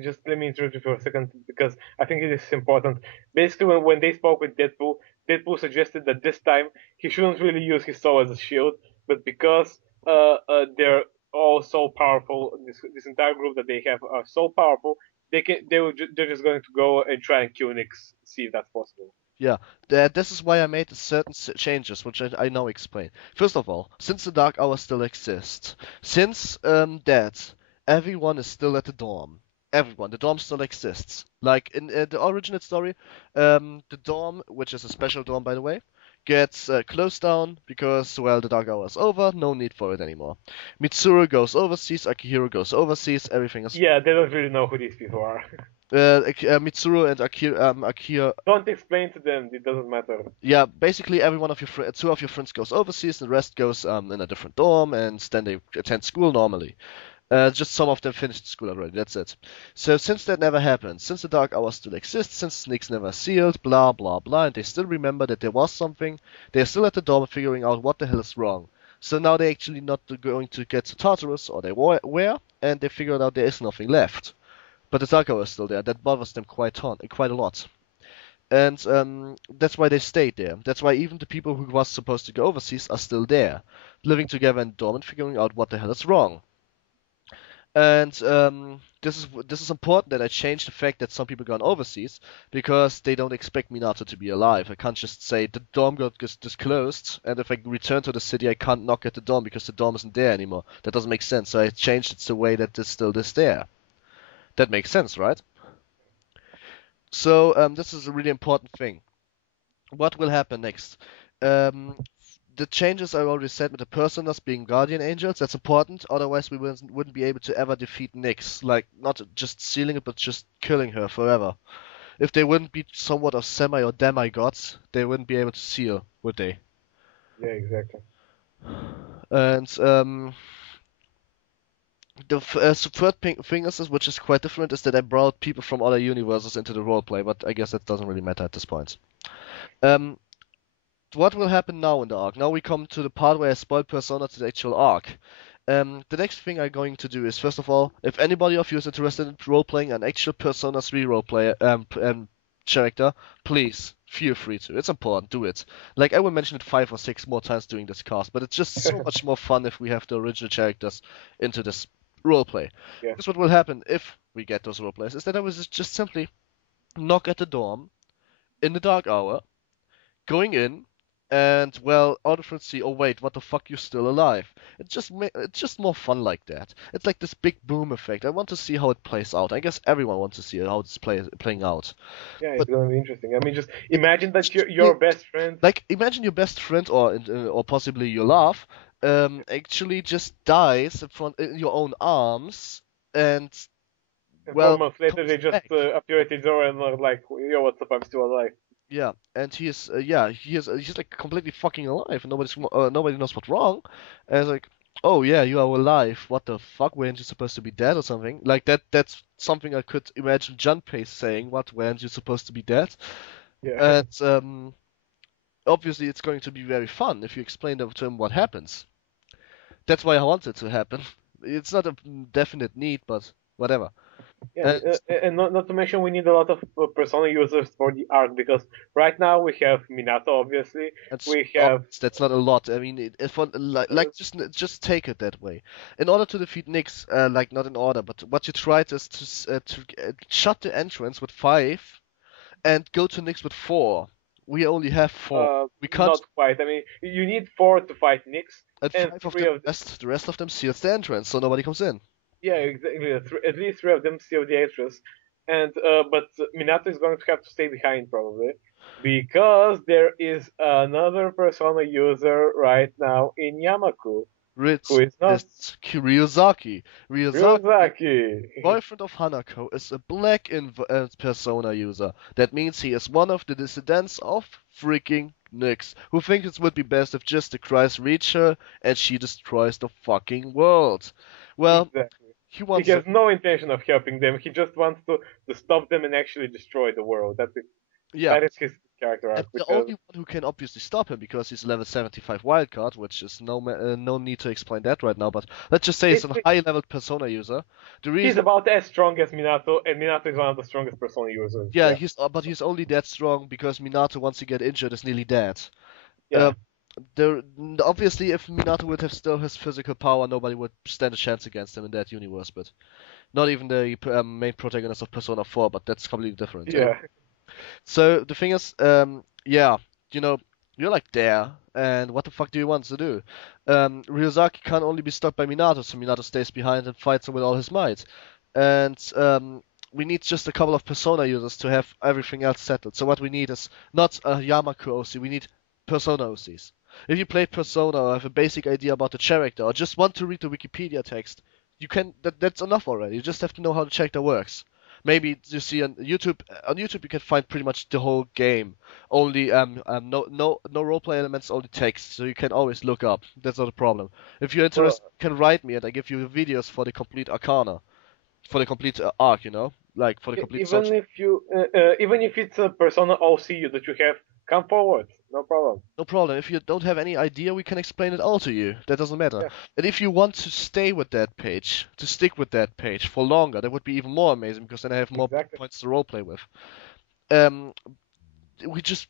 just let me interrupt you for a second because I think it is important. Basically, when they spoke with Deadpool, Deadpool suggested that this time he shouldn't really use his soul as a shield, but because they're all so powerful, this entire group that they have are so powerful, they're just going to go and try and kill Nyx, see if that's possible. Yeah, this is why I made certain changes, which I now explain. First of all, since the Dark Hour still exists, since that, everyone is still at the dorm. Everyone, the dorm still exists. Like in the original story, the dorm, which is a special dorm by the way, gets closed down because, well, the Dark Hour is over, no need for it anymore. Mitsuru goes overseas, Akihiro goes overseas, everything is... Yeah, they don't really know who these people are. Mitsuru and Akira... Don't explain to them, it doesn't matter. Yeah, basically every one of your two of your friends goes overseas, and the rest goes in a different dorm, and then they attend school normally. Just some of them finished school already, that's it. So since that never happened, since the Dark Hour still exists, since Nyx never sealed, blah blah blah, and they still remember that there was something, they're still at the dorm figuring out what the hell is wrong. So now they're actually not going to get to Tartarus, or they were, and they figured out there is nothing left. But the Dark Hour is still there, that bothers them quite a lot. And that's why they stayed there. That's why even the people who was supposed to go overseas are still there, living together in dorm and figuring out what the hell is wrong. And this is important that I change the fact that some people gone overseas because they don't expect Minato to be alive. I can't just say the dorm got disclosed, and if I return to the city, I can't knock at the dorm because the dorm isn't there anymore. That doesn't make sense. So I changed it the way that this still is there. That makes sense, right? So this is a really important thing. What will happen next? The changes I already said with the personas being guardian angels, that's important. Otherwise, we wouldn't be able to ever defeat Nyx. Like, not just sealing it, but just killing her forever. If they wouldn't be somewhat of semi or demigods, they wouldn't be able to seal, would they? Yeah, exactly. And the third thing is, which is quite different, is that I brought people from other universes into the roleplay, but I guess that doesn't really matter at this point. What will happen now in the arc? Now we come to the part where I spoil Persona to the actual arc. The next thing I'm going to do is, first of all, if anybody of you is interested in role-playing an actual Persona 3 roleplay character, please, feel free to. It's important, do it. Like, I will mention it 5 or 6 more times during this cast, but it's just so much more fun if we have the original characters into this roleplay. Yeah. Because what will happen if we get those roleplays is that I will just simply knock at the dorm in the Dark Hour, going in, And well, all the friends see, oh wait, what the fuck, you're still alive. It's just more fun like that. It's like this big boom effect. I want to see how it plays out. I guess everyone wants to see how it's playing out. Yeah, But it's gonna be interesting. I mean, just imagine that yeah, your best friend. like imagine your best friend or possibly your love actually just dies in your own arms and And four well months later, comes they just back. appear at his door and are like, "Yo, what's up? I'm still alive." Yeah, and he's like completely fucking alive, and nobody knows what's wrong. And it's like, oh yeah, you are alive. What the fuck? Weren't you supposed to be dead or something? Like that's something I could imagine Junpei saying. What? Weren't you supposed to be dead? Yeah, And obviously it's going to be very fun if you explain to him what happens. That's why I want it to happen. It's not a definite need, but whatever. yeah, And and not to mention we need a lot of Persona users for the arc because right now we have Minato, obviously. That's We have obvious. That's not a lot. I mean, for uh, just take it that way. In order to defeat Nyx, like not in order, but what you tried is to shut the entrance with 5 and go to Nyx with 4. We only have 4. We can't. not quite. I mean, you need four to fight Nyx, And and 5 of three of the rest of them seals the entrance, so nobody comes in. yeah, exactly. At least three of them seal the entrance, and but Minato is going to have to stay behind probably because there is another Persona user right now in Yamaku who Ritz is not is Ryuzaki. Ryuzaki, Ryuzaki. boyfriend of Hanako, is a black persona user. That means he is one of the dissidents of freaking Nyx, who think it would be best if just the Christ reach her and she destroys the fucking world. Well, Exactly. he He wants has no intention of helping them. He just wants to stop them and actually destroy the world. yeah, That is his character and arc the because only one who can obviously stop him because he's level 75 wildcard, which is no need to explain that right now, but let's just say it's a basically high level persona user. The he's reason about as strong as Minato, and Minato is one of the strongest Persona users. Yeah, Yeah. but he's only that strong because Minato, once he get injured, is nearly dead. Yeah. Uh, there, obviously, if Minato would have still his physical power, nobody would stand a chance against him in that universe. But not even the main protagonist of Persona 4. But that's completely different. Yeah. So the thing is, yeah, you know, you're like there, and what the fuck do you want to do? Ryuzaki can only be stopped by Minato, so Minato stays behind and fights him with all his might. And we need just a couple of Persona users to have everything else settled. So what we need is not a Yamaku OC, we need Persona OCs. If you play Persona or have a basic idea about the character, or just want to read the Wikipedia text, you can. That's enough already. You just have to know how the character works. Maybe you see on YouTube. On YouTube, you can find pretty much the whole game. Only no roleplay elements, only text. So you can always look up. That's not a problem. If you're Well, interested, you can write me, and I give you videos for the complete Arcana, for the complete arc. Like for the complete even subject. if you, even if it's a Persona OC that you have, come forward. No problem. No problem. If you don't have any idea, we can explain it all to you. That doesn't matter. Yeah. And if you want to stay with that page, to stick with that page for longer, that would be even more amazing because then I have more Exactly. points to roleplay with. Um, we just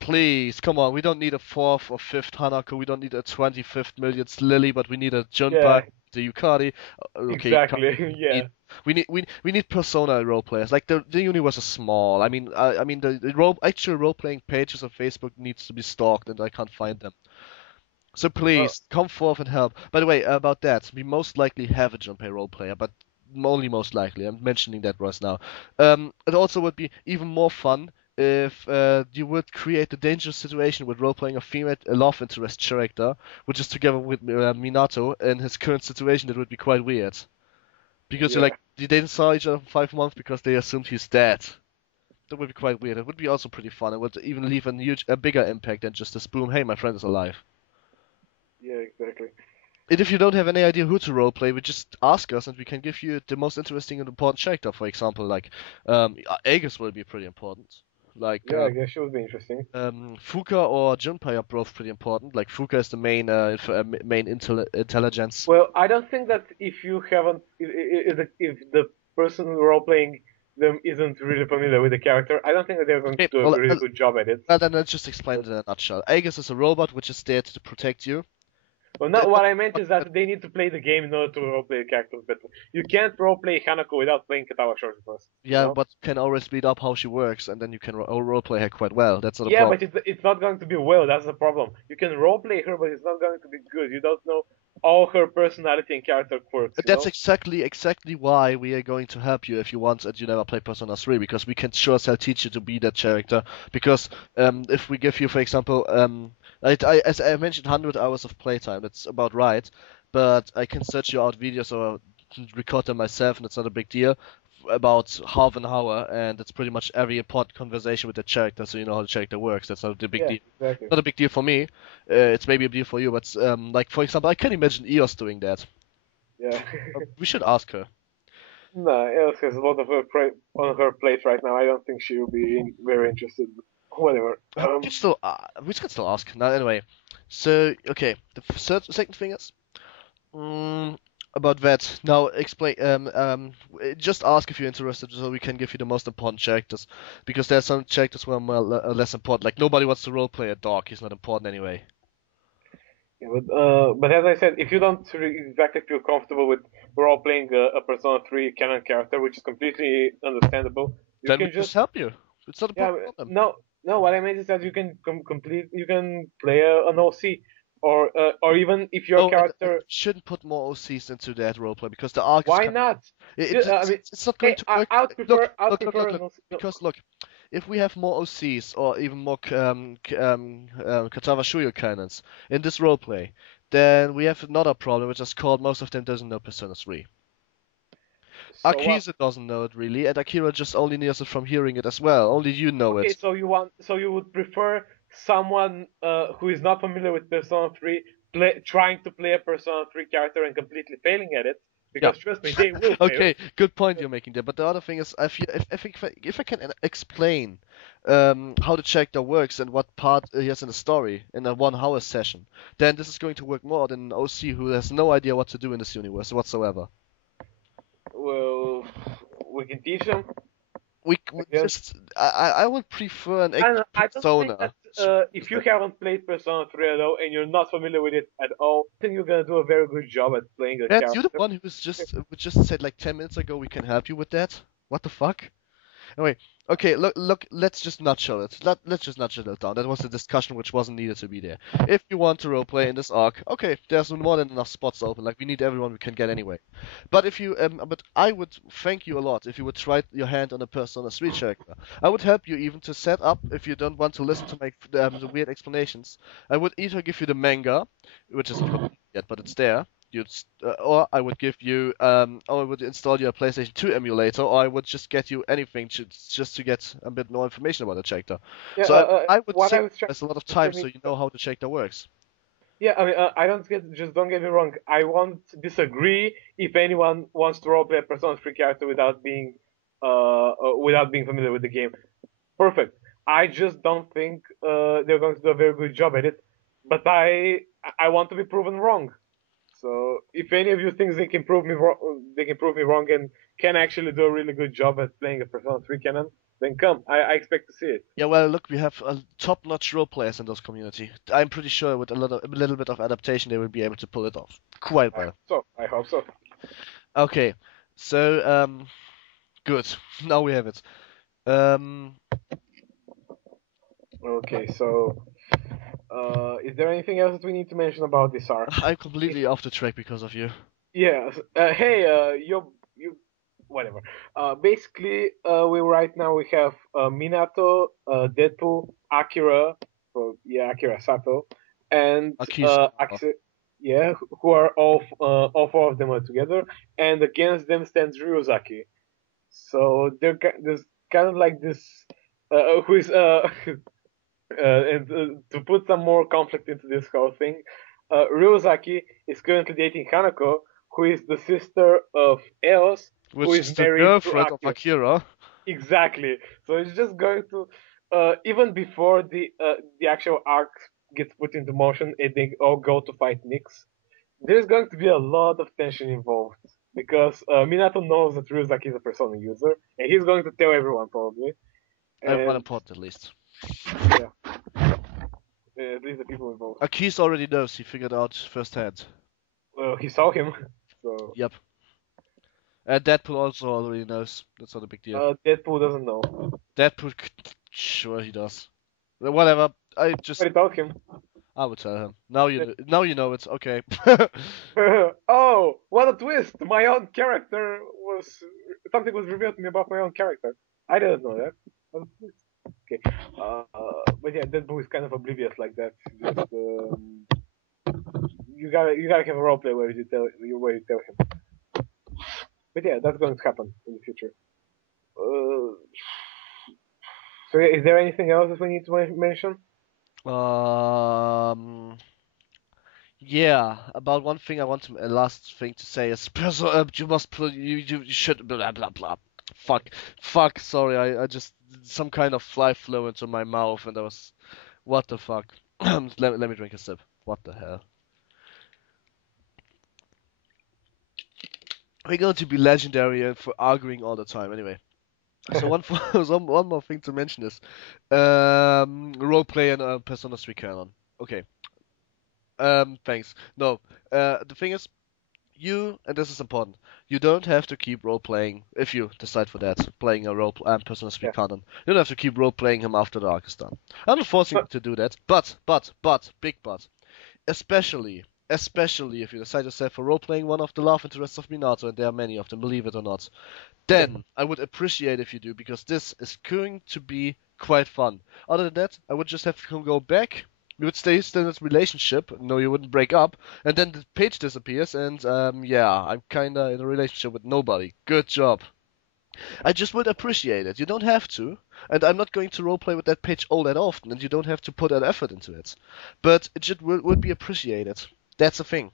please come on. We don't need a 4th or 5th Hanako. We don't need a 25th millionth Lily, but we need a Junpei, Yeah. the Yukari. Okay, Exactly. Yeah. we need persona role players. Like the universe is small. I mean the actual role playing pages on Facebook needs to be stalked, and I can't find them. So Well, please come forth and help. By the way, about that, we most likely have a Junpei role player, but only most likely. I'm mentioning that right now. It also would be even more fun if you would create a dangerous situation with role playing a female love interest character, which is together with Minato in his current situation. That would be quite weird. Because yeah. they didn't saw each other for 5 months because they assumed he's dead. That would be quite weird. It would be also pretty fun. It would even leave a bigger impact than just this boom, hey, my friend is alive. Yeah. Exactly. And if you don't have any idea who to roleplay, we just ask us and we can give you the most interesting and important character. For example, like, Aegis will be pretty important. Like, Yeah. I guess it would be interesting. Fuka or Junpei are both pretty important. Like, Fuka is the main intelligence. Well, I don't think that if you haven't, if the person role playing them isn't really familiar with the character, I don't think that they're going to do a really good job at it. Well, then let's just explain it in a nutshell. Aegis is a robot which is there to protect you. Well, not what I meant is that they need to play the game in order to roleplay the characters better. You can't roleplay Hanako without playing Katawa Shorty first. Yeah, know? but can always read up how she works, and then you can roleplay her quite well. That's not a Yeah, problem. but it's not going to be well. That's the problem. You can roleplay her, but it's not going to be good. You don't know all her personality and character quirks. That's exactly why we are going to help you if you want and you never play Persona 3, because we can sure as hell teach you to be that character. Because if we give you, for example, as I mentioned, 100 hours of playtime, that's about right. But I can search you out videos or record them myself, and it's not a big deal. About half an hour, and it's pretty much every important conversation with the character, so you know how the character works. That's not a big deal. Exactly. Not a big deal for me. It's maybe a deal for you, but like for example, I can imagine Eos doing that. Yeah. We should ask her. No, Alice has a lot of her on her plate right now. I don't think she will be very interested. Whatever. We can still ask. Now, anyway, so okay, the second thing is about that. Now, explain. Just ask if you're interested, so we can give you the most important characters, because there are some characters who are more, less important. Like nobody wants to roleplay a dog. He's not important anyway. Yeah, but as I said, if you don't exactly feel comfortable with role playing a Persona 3 canon character, which is completely understandable, you Then can we just help you. It's not a problem. no. What I meant is that you can you can play an OC, or even if your character shouldn't put more OCs into that roleplay because the arc. Why not? It's not going to work. I would prefer. Look. Because look, if we have more OCs or even more Katawa Shuyo cannons in this roleplay, then we have another problem, which is called most of them doesn't know Persona 3. So Akisa doesn't know it really, and Akira just only knows it from hearing it as well. Only you know it. So you would prefer someone who is not familiar with Persona 3 trying to play a Persona 3 character and completely failing at it? Because trust me, they will. Okay, good point you're making there. But the other thing is, if I can explain how the character works and what part he has in the story in a 1 hour session, then this is going to work more than an OC who has no idea what to do in this universe whatsoever. Well, we can teach them. I would prefer an Persona. If you haven't played Persona 3 at all and you're not familiar with it at all, I think you're gonna do a very good job at playing a character. You're the one who just said like 10 minutes ago we can help you with that. What the fuck? Anyway, okay, look, let's just nutshell it. Let's just nutshell it down. That was a discussion which wasn't needed to be there. If you want to roleplay in this arc, okay, there's more than enough spots open. Like we need everyone we can get anyway. But if you, but I would thank you a lot if you would try your hand on a Persona 3 character. I would help you even to set up if you don't want to listen to my the weird explanations. I would either give you the manga, which isn't complete yet, but it's there. Or I would give you, or I would install you a PlayStation 2 emulator, or I would just get you anything just to get a bit more information about the character. Yeah, so I would say there's a lot of time so you know how the character works. Yeah, I mean, just don't get me wrong. I won't disagree if anyone wants to roleplay a Persona 3 character without being familiar with the game. Perfect. I just don't think they're going to do a very good job at it. But I want to be proven wrong. So if any of you think they can prove me wrong and can actually do a really good job at playing a Persona 3 canon, then come. I expect to see it. Yeah, well, look, we have top-notch role players in this community. I'm pretty sure with a little bit of adaptation, they will be able to pull it off quite well. I hope so. Okay, so good. Now we have it. Okay, so. Is there anything else that we need to mention about this arc? I'm completely off the track because of you. Yeah. Hey, you whatever. Basically, right now we have Minato, Deadpool, Akira, Arisato, and Akisa, who are all 4 of them are together, and against them stands Ryuzaki. So there's kind of like this, who is and to put some more conflict into this whole thing, Ryuzaki is currently dating Hanako, who is the sister of Eos, which who is the girlfriend of Akira. Exactly. So it's just going to, even before the actual arc gets put into motion and they all go to fight Nyx, there's going to be a lot of tension involved. Because Minato knows that Ryuzaki is a Persona user, and he's going to tell everyone probably. One important at least. Yeah. At least the people involved. Akis already knows. He figured out firsthand. Well, he saw him, so. Yep. And Deadpool also already knows. That's not a big deal. Deadpool doesn't know. Deadpool, sure he does. Whatever. I just. But told him. I would tell him. Now you know it's okay. Oh, what a twist! My own character was something was revealed to me about my own character. I didn't know that. Okay. But yeah, Deadpool is kind of oblivious like that. Just, you gotta have a roleplay where you tell him. But yeah, that's going to happen in the future. So yeah, is there anything else that we need to mention? Yeah, about one thing I want to, last thing to say is, you should, blah, blah, blah. Fuck, sorry, I just, some kind of fly flew into my mouth and I was, what the fuck? Let me drink a sip. What the hell? We're going to be legendary for arguing all the time, anyway. So one more thing to mention is, roleplay and Persona 3 canon. Okay. Thanks. No, the thing is, and this is important, you don't have to keep role-playing, if you decide for that, playing a Persona 3 canon. You don't have to keep role-playing him after the arc is done. I'm not forcing you to do that, but, big but, especially if you decide yourself for role-playing one of the love interests of Minato, and there are many of them, believe it or not, then I would appreciate if you do, because this is going to be quite fun. Other than that, I would just have to go back. You would stay still in this relationship. No, you wouldn't break up. And then the page disappears, and yeah, I'm kinda in a relationship with nobody. Good job. I just would appreciate it. You don't have to, and I'm not going to roleplay with that page all that often, and you don't have to put that effort into it. But it would be appreciated. That's the thing.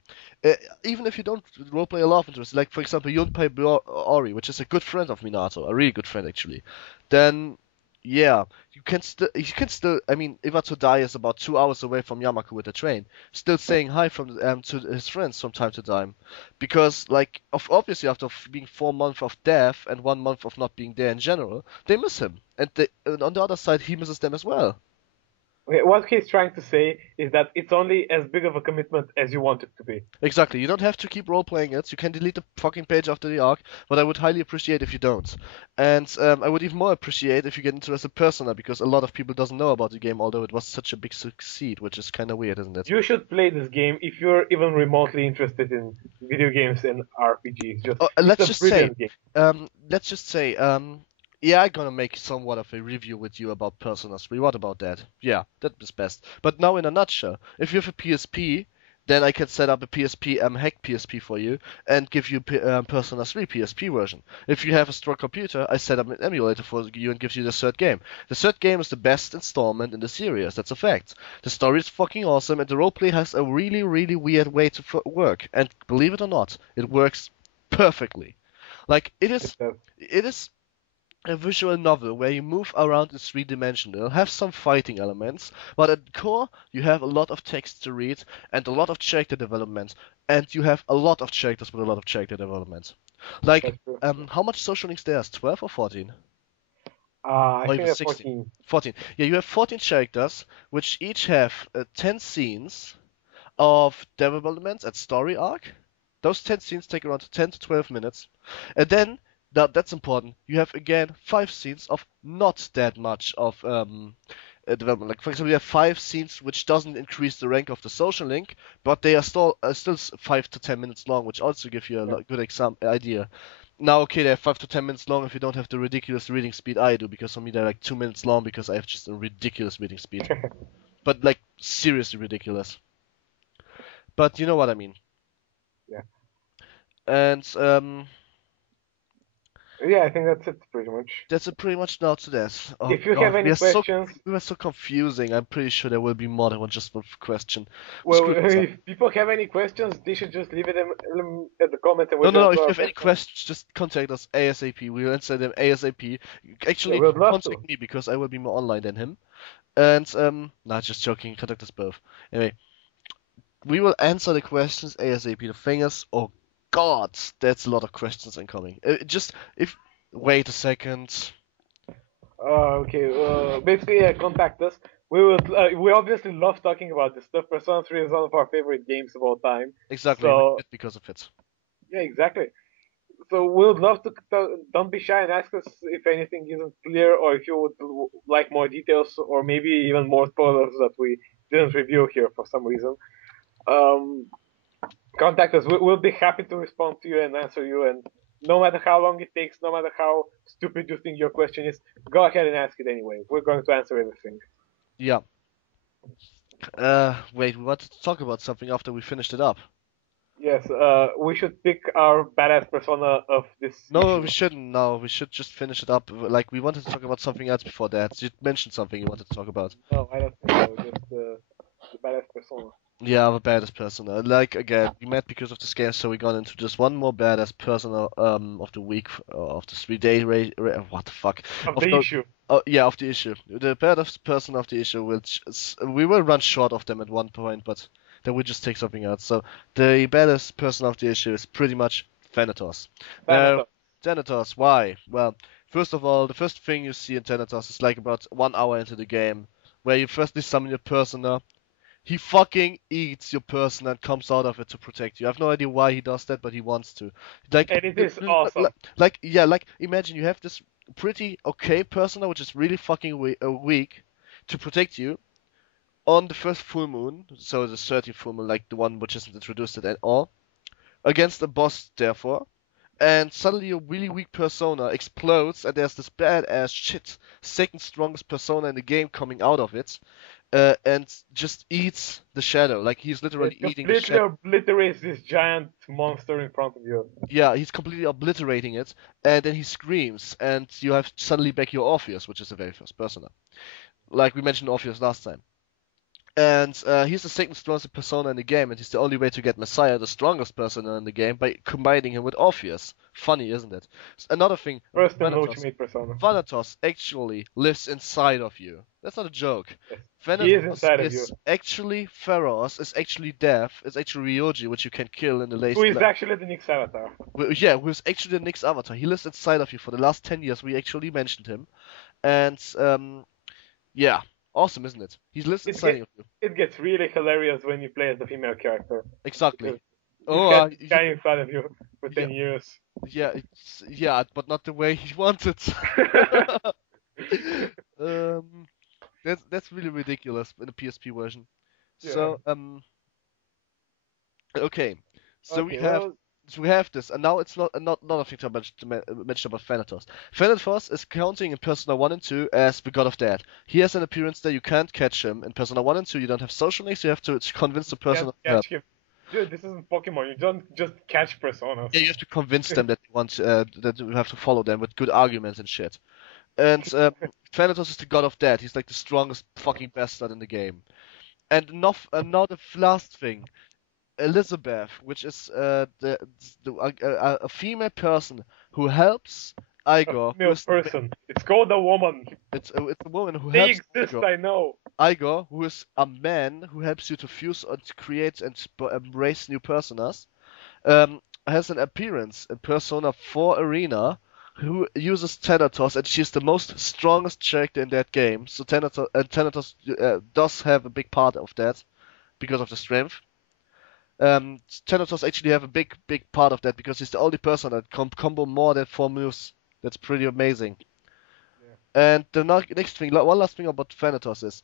Even if you don't roleplay a love interest, like for example Yunpei Ori, which is a good friend of Minato, a really good friend actually, then yeah, you can still. I mean, Iwato Dai is about 2 hours away from Yamaku with the train. Still saying hi from to his friends from time to time, because like obviously after being 4 months of death and 1 month of not being there in general, they miss him, and on the other side he misses them as well. Okay, what he's trying to say is that it's only as big of a commitment as you want it to be. Exactly. You don't have to keep role-playing it. You can delete the fucking page after the arc, but I would highly appreciate if you don't. And I would even more appreciate if you get interested Persona, because a lot of people doesn't know about the game, although it was such a big succeed, which is kind of weird, isn't it? You should play this game if you're even remotely interested in video games and RPGs. Let's just say, yeah, I'm gonna make somewhat of a review with you about Persona 3. What about that? Yeah, that is best. But now in a nutshell, if you have a PSP, then I can set up a PSP, hack PSP for you, and give you Persona 3 PSP version. If you have a strong computer, I set up an emulator for you and give you the third game. The third game is the best installment in the series, that's a fact. The story is fucking awesome, and the roleplay has a really, really weird way to work. And believe it or not, it works perfectly. Like, it is a visual novel where you move around in 3-dimensional, have some fighting elements, but at the core you have a lot of text to read and a lot of character development, and you have a lot of characters with a lot of character development. Like, how much social links there's? 12 or 14? I think it's 14. 14. Yeah, you have 14 characters, which each have 10 scenes of development and story arc. Those 10 scenes take around 10 to 12 minutes. And then that's important. You have again 5 scenes of not that much of development. Like for example, you have 5 scenes which doesn't increase the rank of the social link, but they are still 5 to 10 minutes long, which also give you a good idea. Now, okay, they're 5 to 10 minutes long if you don't have the ridiculous reading speed I do, because for me they're like 2 minutes long because I have just a ridiculous reading speed. But like seriously ridiculous. But you know what I mean. Yeah. And yeah, I think that's it pretty much. That's it pretty much now to that. Oh, if you have any questions... We were so confusing. I'm pretty sure there will be more than just one question. Well, if people have any questions, they should just leave it in the comments. And no, if you have any questions, just contact us ASAP. We'll answer them ASAP. Actually, contact me because I will be more online than him. And, nah, just joking. Contact us both. Anyway, we will answer the questions ASAP. The thing is, oh God, that's a lot of questions incoming. Wait a second. Okay. Basically, contact us. we obviously love talking about this stuff. Persona 3 is one of our favorite games of all time. Exactly, we So did because of it. yeah, exactly. So we would love to don't be shy and ask us if anything isn't clear, or if you would like more details, or maybe even more spoilers that we didn't review here for some reason. Um, Contact us. We'll be happy to respond to you and answer you. And no matter how long it takes, no matter how stupid you think your question is, go ahead and ask it anyway. We're going to answer everything. Yeah. Wait, we wanted to talk about something after we finished it up. Yes, we should pick our badass persona of this No, issue. we shouldn't. No, we should just finish it up. Like, we wanted to talk about something else before that. You mentioned something you wanted to talk about. No, I don't think so. Just the badass persona. Yeah, the baddest persona. Like, again, we met because of this game, so we got into just one more badass persona of the week, of the 3 day what the fuck? Of the issue. Oh, yeah, of the issue. The baddest person of the issue, which we will run short of them at one point, but then we just take something else. So, the baddest person of the issue is pretty much Thanathos. Now, Thanathos, why? Well, first of all, the first thing you see in Thanathos is like about 1 hour into the game, where you firstly summon your persona. He fucking eats your person and comes out of it to protect you. I have no idea why he does that, but he wants to. Like, And it is awesome. Like, imagine you have this pretty okay persona, which is really fucking weak, to protect you on the first full moon, so the 13th full moon, like the one which isn't introduced at all, against a boss, therefore. And suddenly your really weak persona explodes, and there's this badass shit, second strongest persona in the game coming out of it. And just eats the shadow. Like, he's literally eating the shadow. Completely obliterates this giant monster in front of you. Yeah, he's completely obliterating it, and then he screams, and you have suddenly back your Orpheus, which is the very first persona. Like we mentioned Orpheus last time. And he's the second strongest persona in the game, and he's the only way to get Messiah, the strongest persona in the game, by combining him with Orpheus. Funny, isn't it? Another thing, First and ultimate persona. Thanatos actually lives inside of you. That's not a joke. Yes. Thanatos He is inside of you. actually Pharos, is actually Death, is actually Ryoji, which you can kill in the latest. Who is actually the Nyx avatar. Yeah, who is actually the Nyx avatar. He lives inside of you for the last 10 years. We actually mentioned him. And, yeah. Awesome, isn't it? He lives inside of you. It gets really hilarious when you play as the female character. Exactly. Oh, guy in front of you for 10 years. Yeah, but not the way he wanted. That's really ridiculous in the PSP version. Yeah. So, okay. So Okay, we have this, and now it's not another thing to mention about Thanatos. Thanatos is counting in Persona 1 and 2 as the God of Death. He has an appearance there, you can't catch him. In Persona 1 and 2, you don't have social links, you have to convince the person of catch him. Dude, this isn't Pokemon, you don't just catch personas. Yeah, you have to convince them that you want that you have to follow them with good arguments and shit. And Thanatos is the God of Death. He's like the strongest fucking bastard in the game. And now the last thing. Elizabeth, which is a female person who helps Igor. A female person. It's called a woman. It's a woman who they helps exist, Igor. I know. Igor, who is a man who helps you to fuse and create and embrace new personas, has an appearance in Persona 4 Arena, who uses Thanatos, and she's the most strongest character in that game. So Thanatos does have a big part of that because of the strength. Thanatos actually have a big part of that because he's the only person that can combo more than 4 moves. That's pretty amazing. Yeah. And the next thing, one last thing about Thanatos is,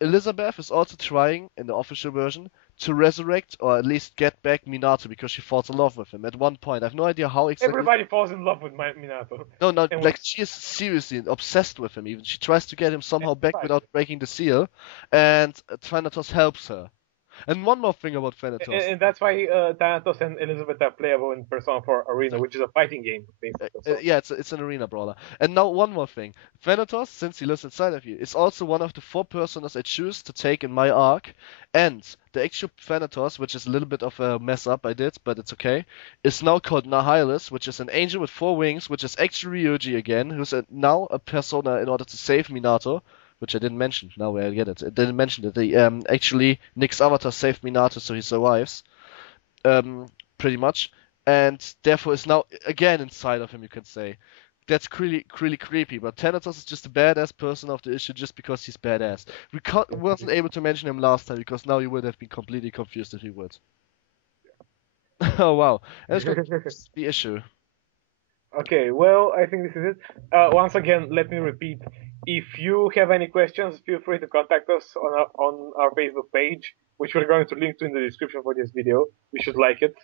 Elizabeth is also trying, in the official version, to resurrect or at least get back Minato because she falls in love with him at one point. I have no idea how exactly. Everybody falls in love with Minato. No, like she is seriously obsessed with him even. She tries to get him somehow back without breaking the seal, and Thanatos helps her. And one more thing about Thanatos. And that's why Thanatos and Elizabeth are playable in Persona 4 Arena, which is a fighting game, basically. Yeah, it's an arena brawler. And now one more thing. Thanatos, since he lives inside of you, is also one of the 4 personas I choose to take in my arc. And the actual Thanatos, which is a little bit of a mess up I did, but it's okay, is now called Nihilus, which is an angel with 4 wings, which is actually Ryuji again, who's now a persona in order to save Minato. Which I didn't mention. Now I get it. I didn't mention that the actually Nyx avatar saved Minato, so he survives, pretty much, and therefore is now again inside of him. You can say, that's really creepy. But Thanathos is just a badass person of the issue just because he's badass. Wasn't able to mention him last time because now you would have been completely confused if you would. Oh wow, and let's go to the issue. Okay, well, I think this is it. Once again, let me repeat. If you have any questions, feel free to contact us on our Facebook page, which we're going to link to in the description for this video. You should like it.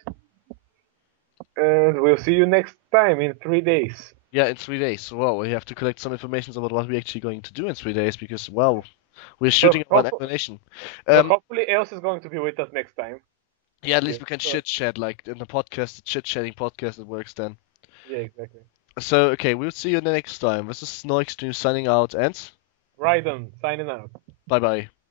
And we'll see you next time in 3 days. Yeah, in 3 days. Well, we have to collect some information about what we're actually going to do in 3 days because, well, we're shooting on explanation. Hopefully, Els is going to be with us next time. Yeah, at least we can chit chat like in the podcast, the chit chatting podcast. It works then. Yeah, exactly. So, okay, we'll see you the next time. This is NorX signing out and Raiden signing out. Bye bye.